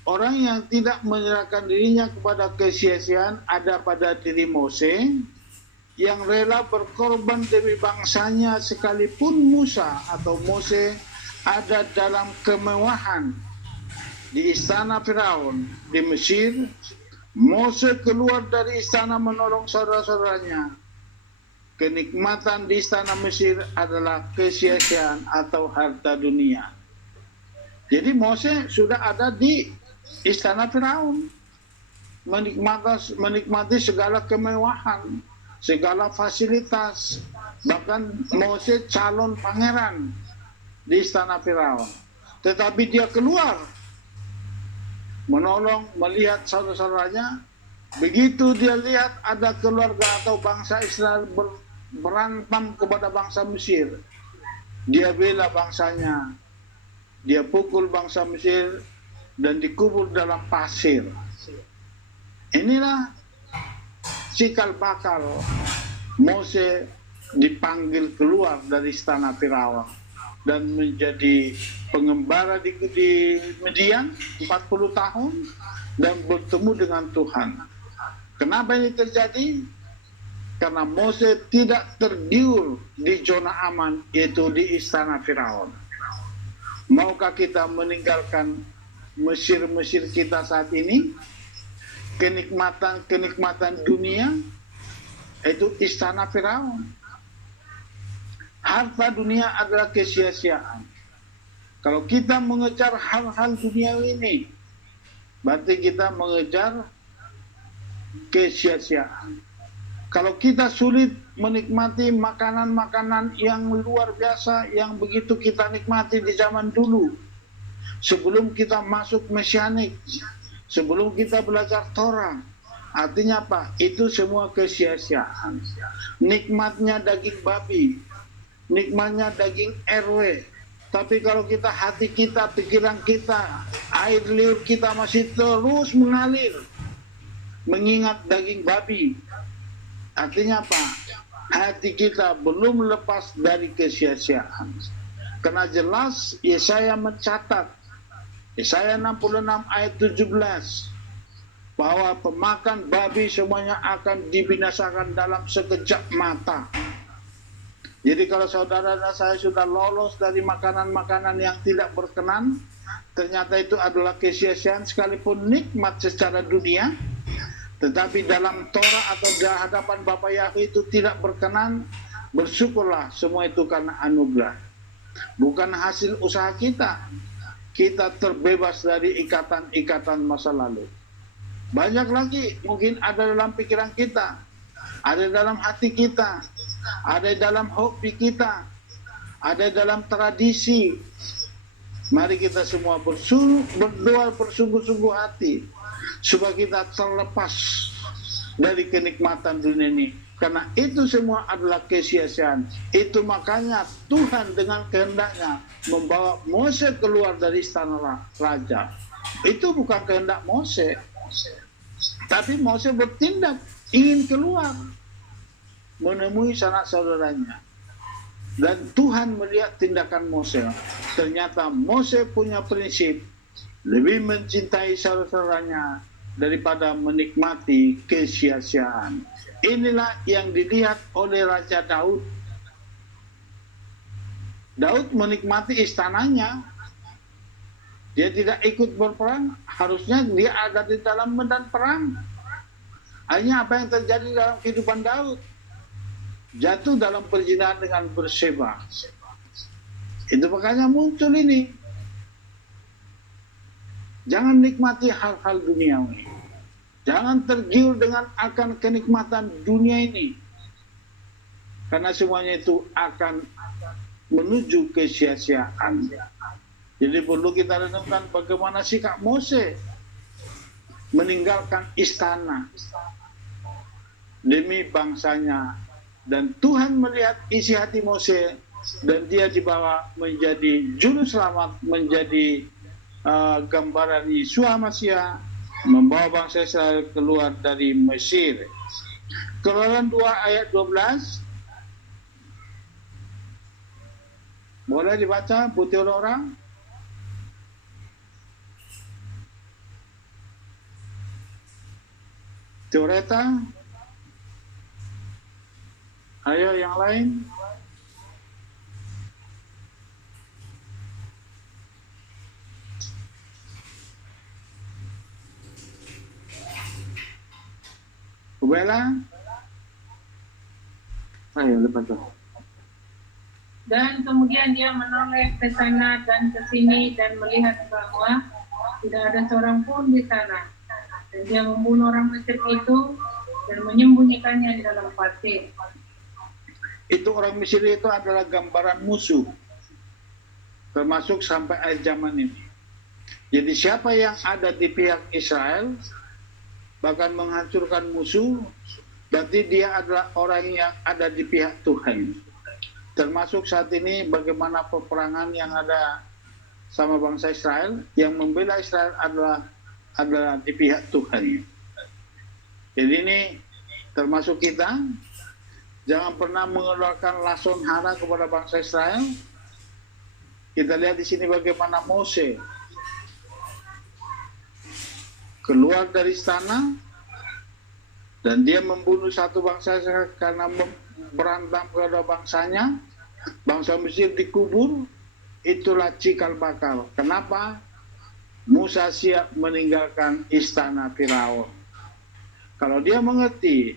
orang yang tidak menyerahkan dirinya kepada kesia-siaan ada pada diri Mose, yang rela berkorban demi bangsanya sekalipun Musa atau Mose ada dalam kemewahan di istana Firaun di Mesir. Mose keluar dari istana menolong saudara-saudaranya. Kenikmatan di istana Mesir adalah kesia-siaan atau harta dunia. Jadi Mose sudah ada di istana Firaun, menikmati segala kemewahan, segala fasilitas. Bahkan Mose calon pangeran di istana Firaun. Tetapi dia keluar menolong, melihat saudara-saudaranya. Begitu dia lihat ada keluarga atau bangsa Israel berantem kepada bangsa Mesir, dia bela bangsanya, dia pukul bangsa Mesir dan dikubur dalam pasir. Inilah cikal bakal Mose dipanggil keluar dari istana Firaun dan menjadi pengembara di Midian 40 tahun dan bertemu dengan Tuhan. Kenapa ini terjadi? Karena Mose tidak tergiur di zona aman, yaitu di istana Firaun. Maukah kita meninggalkan Mesir-Mesir kita saat ini? Kenikmatan dunia, itu istana Firaun. Harta dunia adalah kesia-siaan. Kalau kita mengejar hal-hal dunia ini, berarti kita mengejar kesia-siaan. Kalau kita sulit menikmati makanan-makanan yang luar biasa, yang begitu kita nikmati di zaman dulu, sebelum kita masuk mesianik, sebelum kita belajar Torah, artinya apa? Itu semua kesia-siaan. Nikmatnya daging babi, nikmatnya daging RW. Tapi kalau kita, hati kita, pikiran kita, air liur kita masih terus mengalir mengingat daging babi, artinya apa? Hati kita belum lepas dari kesia-siaan. Karena jelas Yesaya mencatat, Yesaya 66 ayat 17, bahwa pemakan babi semuanya akan dibinasakan dalam sekejap mata. Jadi kalau saudara dan saya sudah lolos dari makanan-makanan yang tidak berkenan, ternyata itu adalah kesia-siaan sekalipun nikmat secara dunia, tetapi dalam Torah atau di hadapan Bapa Yahweh itu tidak berkenan. Bersyukurlah, semua itu karena anugerah, bukan hasil usaha kita. Kita terbebas dari ikatan-ikatan masa lalu. Banyak lagi mungkin ada dalam pikiran kita, ada dalam hati kita, ada dalam hobi kita, ada dalam tradisi. Mari kita semua berdoa bersungguh-sungguh hati supaya kita terlepas dari kenikmatan dunia ini, karena itu semua adalah kesia-siaan. Itu makanya Tuhan dengan kehendaknya membawa Mose keluar dari istana raja. Itu bukan kehendak Mose, tapi Mose bertindak ingin keluar menemui sanak saudaranya. Dan Tuhan melihat tindakan Mose. Ternyata Mose punya prinsip lebih mencintai saudara-saudaranya daripada menikmati kesia-siaan. Inilah yang dilihat oleh Raja Daud. Daud menikmati istananya. Dia tidak ikut berperang, harusnya dia ada di dalam medan perang. Hanya apa yang terjadi dalam kehidupan Daud? Jatuh dalam perzinahan dengan Batseba. Itu makanya muncul ini. Jangan nikmati hal-hal duniawi. Jangan tergiur dengan akan kenikmatan dunia ini. Karena semuanya itu akan menuju kesia-siaan. Jadi perlu kita renungkan bagaimana sikap Mose meninggalkan istana demi bangsanya. Dan Tuhan melihat isi hati Mose dan dia dibawa menjadi juru selamat, menjadi gambaran Yeshua Mashiach, membawa bangsa Israel keluar dari Mesir. Keluaran 2 ayat 12. Boleh dibaca putih orang? Teoreta? Ayo yang lain. Ubela? Ayo lepas. Dan kemudian dia menoleh ke sana dan ke sini dan melihat bahwa tidak ada seorang pun di sana. Dan dia membunuh orang Mesir itu dan menyembunyikannya di dalam pasir. Itu orang Mesir itu adalah gambaran musuh, termasuk sampai akhir zaman ini. Jadi siapa yang ada di pihak Israel bahkan menghancurkan musuh, berarti dia adalah orang yang ada di pihak Tuhan. termasuk saat ini bagaimana peperangan yang ada sama bangsa Israel, yang membela Israel adalah di pihak Tuhan. Jadi ini termasuk kita, jangan pernah mengeluarkan lason hara kepada bangsa Israel. Kita lihat di sini bagaimana Mose keluar dari istana dan dia membunuh satu bangsa Israel karena berantem kepada bangsanya. Bangsa Mesir dikubur, itulah cikal bakal. Kenapa? Musa siap meninggalkan istana Firaun. Kalau dia mengerti,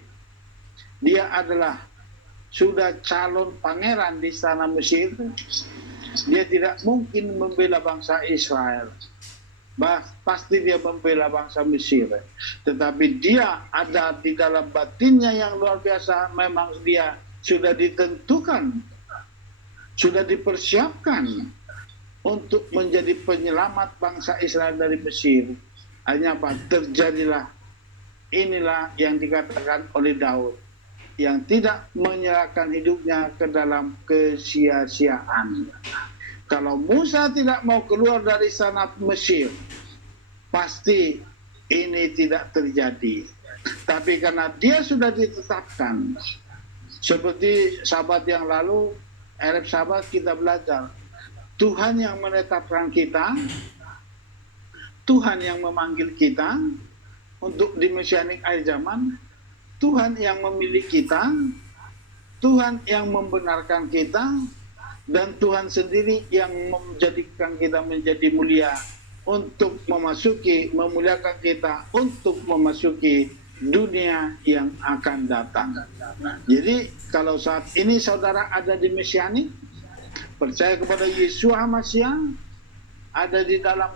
dia adalah sudah calon pangeran di istana Mesir, dia tidak mungkin membela bangsa Israel. Pasti dia membela bangsa Mesir. Tetapi dia ada di dalam batinnya yang luar biasa, memang dia sudah ditentukan, sudah dipersiapkan untuk menjadi penyelamat bangsa Israel dari Mesir. Hanya apa? Terjadilah inilah yang dikatakan oleh Daud, yang tidak menyerahkan hidupnya ke dalam kesia-siaan. Kalau Musa tidak mau keluar dari sana Mesir, pasti ini tidak terjadi. Tapi karena dia sudah ditetapkan, seperti sahabat yang lalu, Ereb sahabat kita belajar, Tuhan yang menetapkan kita, Tuhan yang memanggil kita untuk di mesianik akhir zaman, Tuhan yang memilih kita, Tuhan yang membenarkan kita, dan Tuhan sendiri yang menjadikan kita menjadi mulia untuk memuliakan kita untuk memasuki dunia yang akan datang. Jadi kalau saat ini saudara ada di mesianik, percaya kepada Yesus Masiah, ada di dalam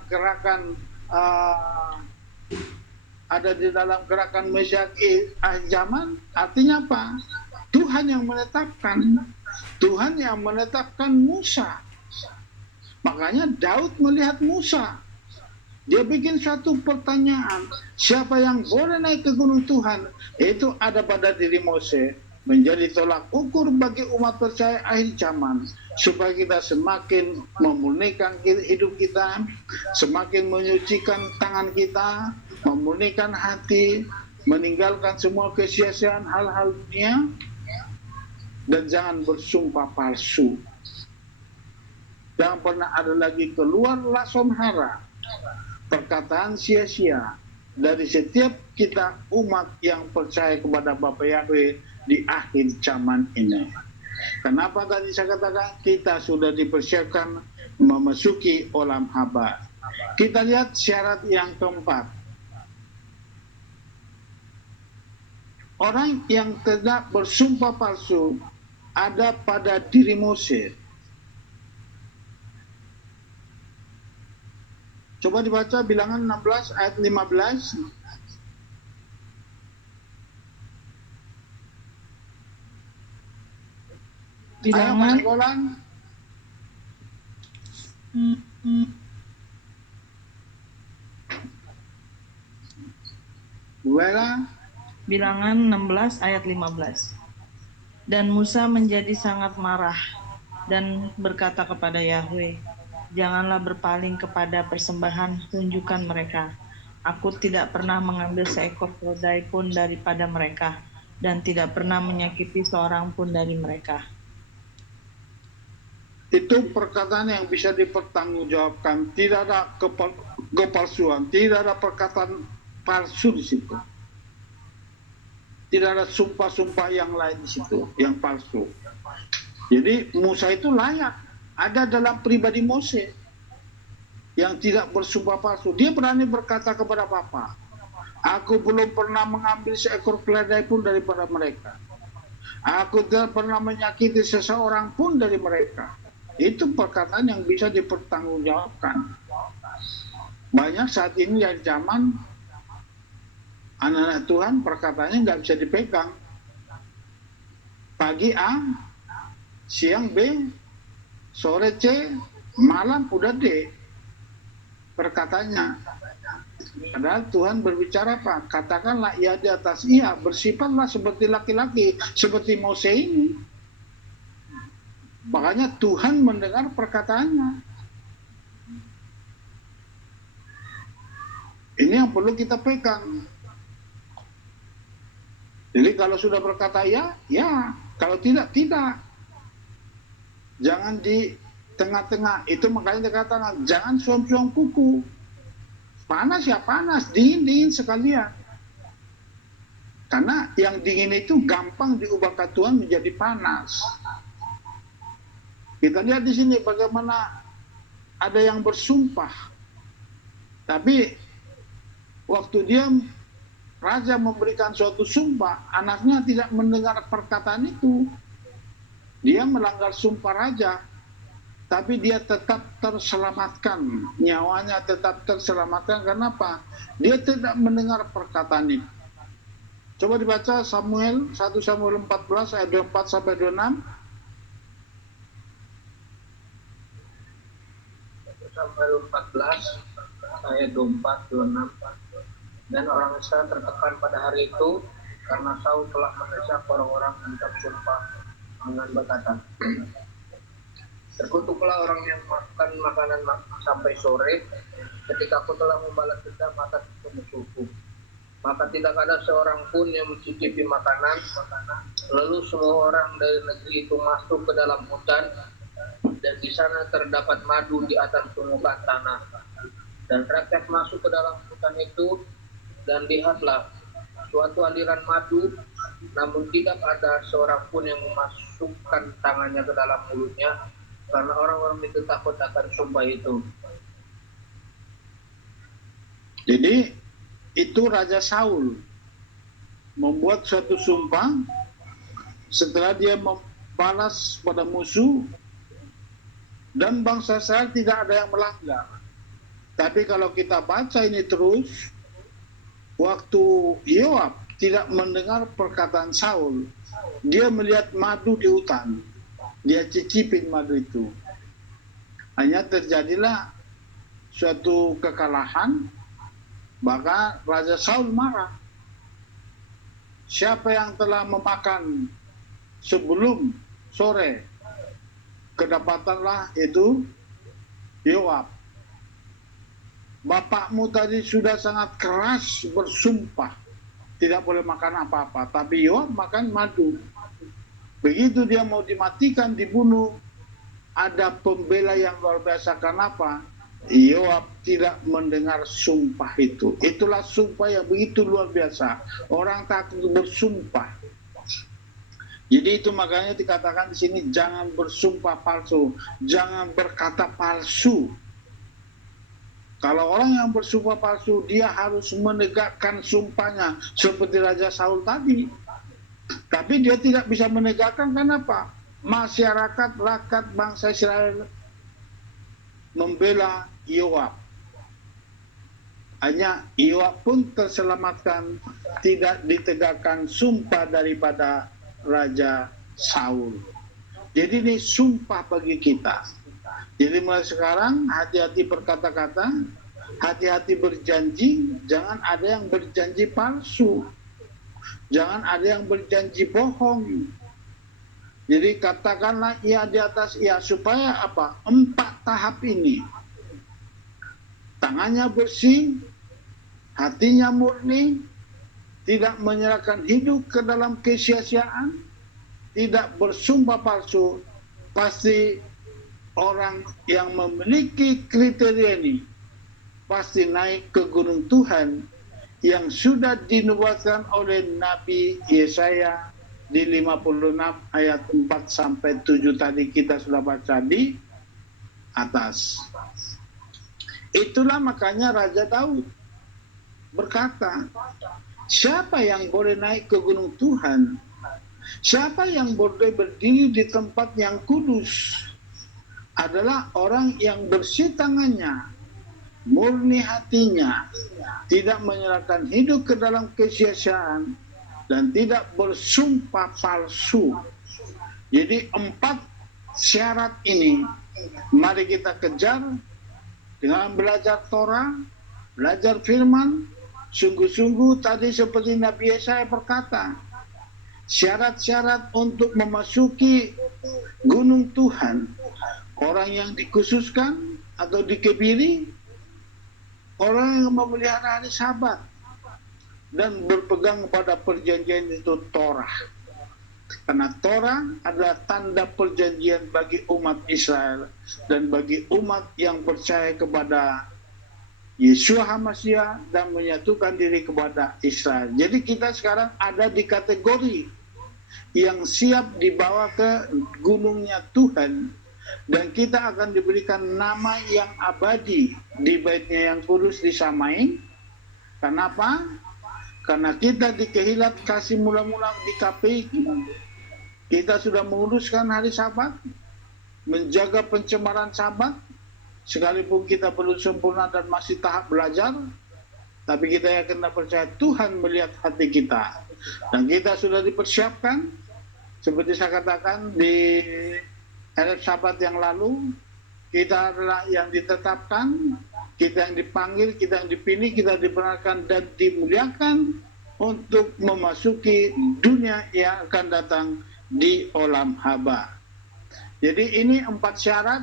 gerakan mesianik akhir zaman, artinya apa? Tuhan yang menetapkan. Tuhan yang menetapkan Musa. Makanya Daud melihat Musa. Dia bikin satu pertanyaan. Siapa yang boleh naik ke gunung Tuhan? Itu ada pada diri Mose. Menjadi tolak ukur bagi umat percaya akhir zaman. Supaya kita semakin memurnikan hidup kita. Semakin menyucikan tangan kita. Memurnikan hati. Meninggalkan semua kesia-siaan hal-hal dunia. Dan jangan bersumpah palsu. Jangan pernah ada lagi keluar lason hara, perkataan sia-sia dari setiap kita umat yang percaya kepada Bapa Yahweh di akhir zaman ini. Kenapa tadi saya katakan kita sudah dipersiapkan memasuki olam haba. Kita lihat syarat yang keempat. Orang yang tidak bersumpah palsu ada pada diri Mose. Coba dibaca Bilangan 16 ayat 15. Bilangan Bilangan 16 ayat 15. Dan Musa menjadi sangat marah dan berkata kepada Yahweh, janganlah berpaling kepada persembahan tunjukkan mereka. Aku tidak pernah mengambil seekor keledai pun daripada mereka, dan tidak pernah menyakiti seorang pun dari mereka. Itu perkataan yang bisa dipertanggungjawabkan. Tidak ada kepalsuan, tidak ada perkataan palsu di situ. Tidak ada sumpah-sumpah yang lain di situ, yang palsu. Jadi Musa itu layak ada dalam pribadi Mose yang tidak bersumpah palsu. Dia berani berkata kepada Bapa, aku belum pernah mengambil seekor keledai pun daripada mereka. Aku tidak pernah menyakiti seseorang pun dari mereka. Itu perkataan yang bisa dipertanggungjawabkan. Banyak saat ini dari zaman anak-anak Tuhan perkataannya nggak bisa dipegang. Pagi A, siang B, sore C, malam udah D perkataannya. Padahal Tuhan berbicara apa? Katakanlah iya di atas iya, bersifatlah seperti laki-laki, seperti Mose ini. Makanya Tuhan mendengar perkataannya. Ini yang perlu kita pegang. Jadi kalau sudah berkata ya, ya. Kalau tidak, tidak. Jangan di tengah-tengah. Itu makanya dikatakan, jangan suam-suam kuku. Panas ya panas, dingin-dingin sekalian. Karena yang dingin itu gampang diubah ke Tuhan menjadi panas. Kita lihat di sini bagaimana ada yang bersumpah. Tapi waktu dia raja memberikan suatu sumpah, anaknya tidak mendengar perkataan itu. Dia melanggar sumpah raja, tapi dia tetap terselamatkan. Nyawanya tetap terselamatkan. Kenapa? Dia tidak mendengar perkataan itu. Coba dibaca Samuel 1 Samuel 14 ayat 24 sampai 26. Samuel 14 ayat 24 26. Dan orang Israel tertekan pada hari itu karena Saul telah mendesak orang-orang untuk sumpah dengan berkata, terkutuklah orang yang makan makanan sampai sore. Ketika aku telah membalas dendam atas musuhku, maka tidak ada seorang pun yang mencicipi makanan. Lalu semua orang dari negeri itu masuk ke dalam hutan, dan di sana terdapat madu di atas permukaan tanah. Dan rakyat masuk ke dalam hutan itu, dan lihatlah suatu aliran madu, namun tidak ada seorang pun yang memasukkan tangannya ke dalam mulutnya, karena orang-orang itu takut akan sumpah itu. Jadi itu Raja Saul membuat suatu sumpah setelah dia membalas pada musuh, dan bangsa Israel tidak ada yang melanggar. Tapi kalau kita baca ini terus, waktu Yoab tidak mendengar perkataan Saul, dia melihat madu di hutan, dia cicipin madu itu. Hanya terjadilah suatu kekalahan, maka Raja Saul marah. Siapa yang telah memakan sebelum sore, kedapatanlah itu Yoab. Bapakmu tadi sudah sangat keras bersumpah tidak boleh makan apa-apa, tapi Yoab makan madu. Begitu dia mau dimatikan, dibunuh, ada pembela yang luar biasa. Kenapa? Yoab tidak mendengar sumpah itu. Itulah sumpah yang begitu luar biasa. Orang takut bersumpah. Jadi itu makanya dikatakan di sini, jangan bersumpah palsu, jangan berkata palsu. Kalau orang yang bersumpah palsu, dia harus menegakkan sumpahnya seperti Raja Saul tadi. Tapi dia tidak bisa menegakkan, kenapa? Masyarakat, rakyat bangsa Israel membela Yoab. Hanya Yoab pun terselamatkan, tidak ditegakkan sumpah daripada Raja Saul. Jadi ini sumpah bagi kita. Jadi mulai sekarang hati-hati berkata-kata, hati-hati berjanji, jangan ada yang berjanji palsu, jangan ada yang berjanji bohong. Jadi katakanlah iya di atas iya, supaya apa? 4 tahap ini. Tangannya bersih, hatinya murni, tidak menyerahkan hidup ke dalam kesia-siaan, tidak bersumpah palsu. Pasti orang yang memiliki kriteria ini pasti naik ke gunung Tuhan yang sudah dinubuatkan oleh Nabi Yesaya di 56 ayat 4 sampai 7 tadi kita sudah baca di atas. Itulah makanya Raja Daud berkata, siapa yang boleh naik ke gunung Tuhan? Siapa yang boleh berdiri di tempat yang kudus? Adalah orang yang bersih tangannya, murni hatinya, tidak menyerahkan hidup ke dalam kesia-siaan, dan tidak bersumpah palsu. Jadi 4 syarat ini mari kita kejar dengan belajar Torah, belajar firman. Sungguh-sungguh tadi seperti Nabi Yesaya berkata, syarat-syarat untuk memasuki gunung Tuhan, orang yang dikhususkan atau dikebiri, orang yang memelihara hari Sabat dan berpegang pada perjanjian itu Torah. Karena Torah adalah tanda perjanjian bagi umat Israel dan bagi umat yang percaya kepada Yeshua HaMashiach dan menyatukan diri kepada Israel. Jadi kita sekarang ada di kategori yang siap dibawa ke gunungnya Tuhan, dan kita akan diberikan nama yang abadi di baitnya yang kudus di Samain. Kenapa? Karena kita dikehilat kasih mula-mula di KPI. Kita sudah menguruskan hari Sabat, menjaga pencemaran Sabat, sekalipun kita belum sempurna dan masih tahap belajar, tapi kita yakin dan percaya Tuhan melihat hati kita. Dan kita sudah dipersiapkan, seperti saya katakan di hari Sabat yang lalu, kita adalah yang ditetapkan, kita yang dipanggil, kita yang dipilih, kita dibenarkan dan dimuliakan untuk memasuki dunia yang akan datang di olam haba. Jadi ini 4 syarat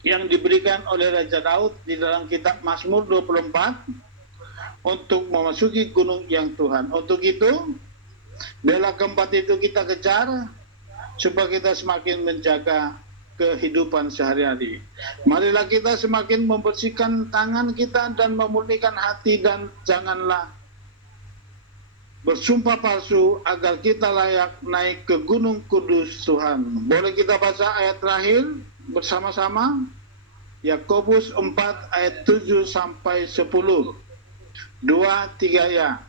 yang diberikan oleh Raja Daud di dalam kitab Mazmur 24 untuk memasuki gunung yang Tuhan. Untuk itu, bela keempat itu kita kejar supaya kita semakin menjaga kehidupan sehari-hari. Marilah kita semakin membersihkan tangan kita dan memurnikan hati, dan janganlah bersumpah palsu agar kita layak naik ke gunung kudus Tuhan. Boleh kita baca ayat terakhir bersama-sama? Yakobus 4 ayat 7 sampai 10. 2-3 ya.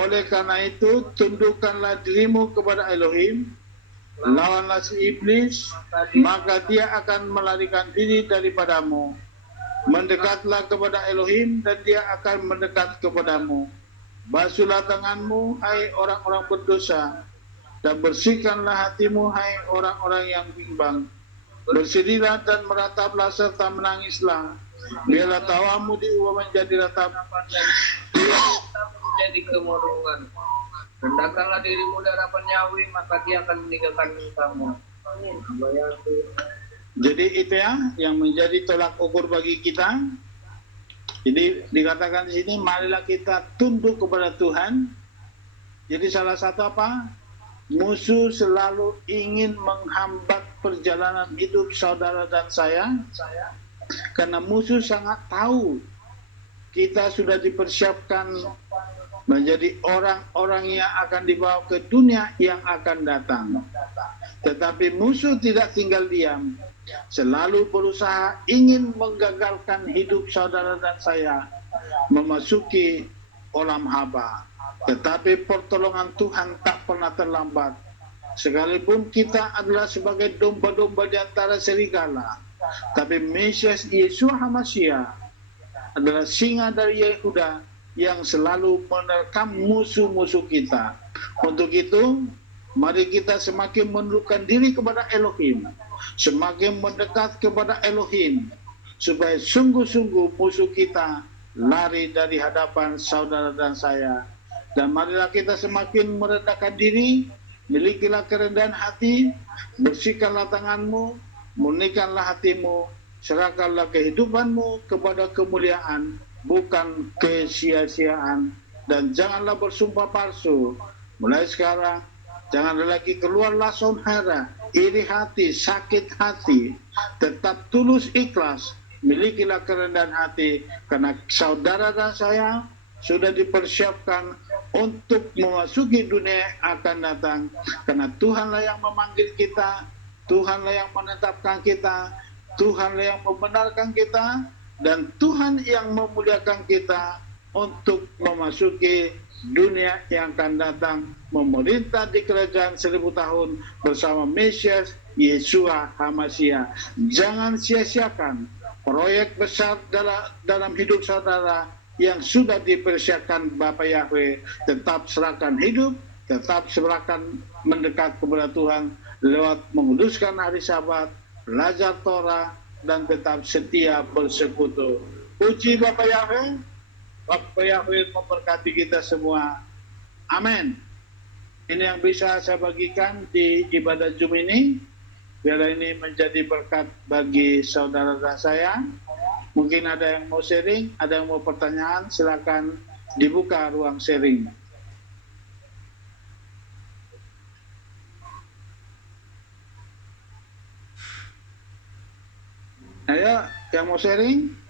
Oleh karena itu, tundukkanlah dirimu kepada Elohim, lawanlah si iblis, maka dia akan melarikan diri daripadamu. Mendekatlah kepada Elohim dan dia akan mendekat kepadamu. Basuhlah tanganmu, hai orang-orang berdosa, dan bersihkanlah hatimu, hai orang-orang yang bimbang. Bersedihlah dan merataplah serta menangislah. Biarlah tawamu diubah menjadi ratap, menjadi kemurungan. Rendahkanlah dirimu di hadapan Yahweh, maka dia akan meninggalkan kamu. Jadi itu ya yang menjadi tolak ukur bagi kita. Jadi dikatakan di sini, marilah kita tunduk kepada Tuhan. Jadi salah satu apa? Musuh selalu ingin menghambat perjalanan hidup saudara dan saya. Karena musuh sangat tahu kita sudah dipersiapkan menjadi orang-orang yang akan dibawa ke dunia yang akan datang. Tetapi musuh tidak tinggal diam, selalu berusaha ingin menggagalkan hidup saudara dan saya memasuki olam haba. Tetapi pertolongan Tuhan tak pernah terlambat. Sekalipun kita adalah sebagai domba-domba di antara serigala, tapi Mesias Yeshua HaMashiach adalah singa dari Yehuda yang selalu menerkam musuh-musuh kita. Untuk itu, mari kita semakin menundukkan diri kepada Elohim, semakin mendekat kepada Elohim, supaya sungguh-sungguh musuh kita lari dari hadapan saudara dan saya. Dan marilah kita semakin merendahkan diri, milikilah kerendahan hati, bersihkanlah tanganmu, murnikanlah hatimu, serahkanlah kehidupanmu kepada kemuliaan, bukan kesia-siaan, dan janganlah bersumpah palsu. Mulai sekarang, janganlah lagi keluar lason hara, iri hati, sakit hati, tetap tulus ikhlas, milikilah kerendahan hati, karena saudara dan saya sudah dipersiapkan untuk memasuki dunia yang akan datang. Karena Tuhanlah yang memanggil kita, Tuhanlah yang menetapkan kita, Tuhanlah yang membenarkan kita, dan Tuhan yang memuliakan kita untuk memasuki dunia yang akan datang, memerintah di kerajaan 1000 tahun bersama Mesias Yeshua HaMashiach. Jangan sia-siakan proyek besar dalam hidup saudara yang sudah dipersiapkan Bapa Yahweh. Tetap serahkan hidup, tetap serahkan mendekat kepada Tuhan lewat menguduskan hari Sabat, belajar Torah, dan tetap setia bersekutu. Puji Bapa Yahweh. Bapa Yahweh memberkati kita semua. Amin. Ini yang bisa saya bagikan di ibadah Zoom ini. Biar ini menjadi berkat bagi saudara saya. Mungkin ada yang mau sharing, ada yang mau pertanyaan, silakan dibuka ruang sharing. Ayo, yang mau sharing?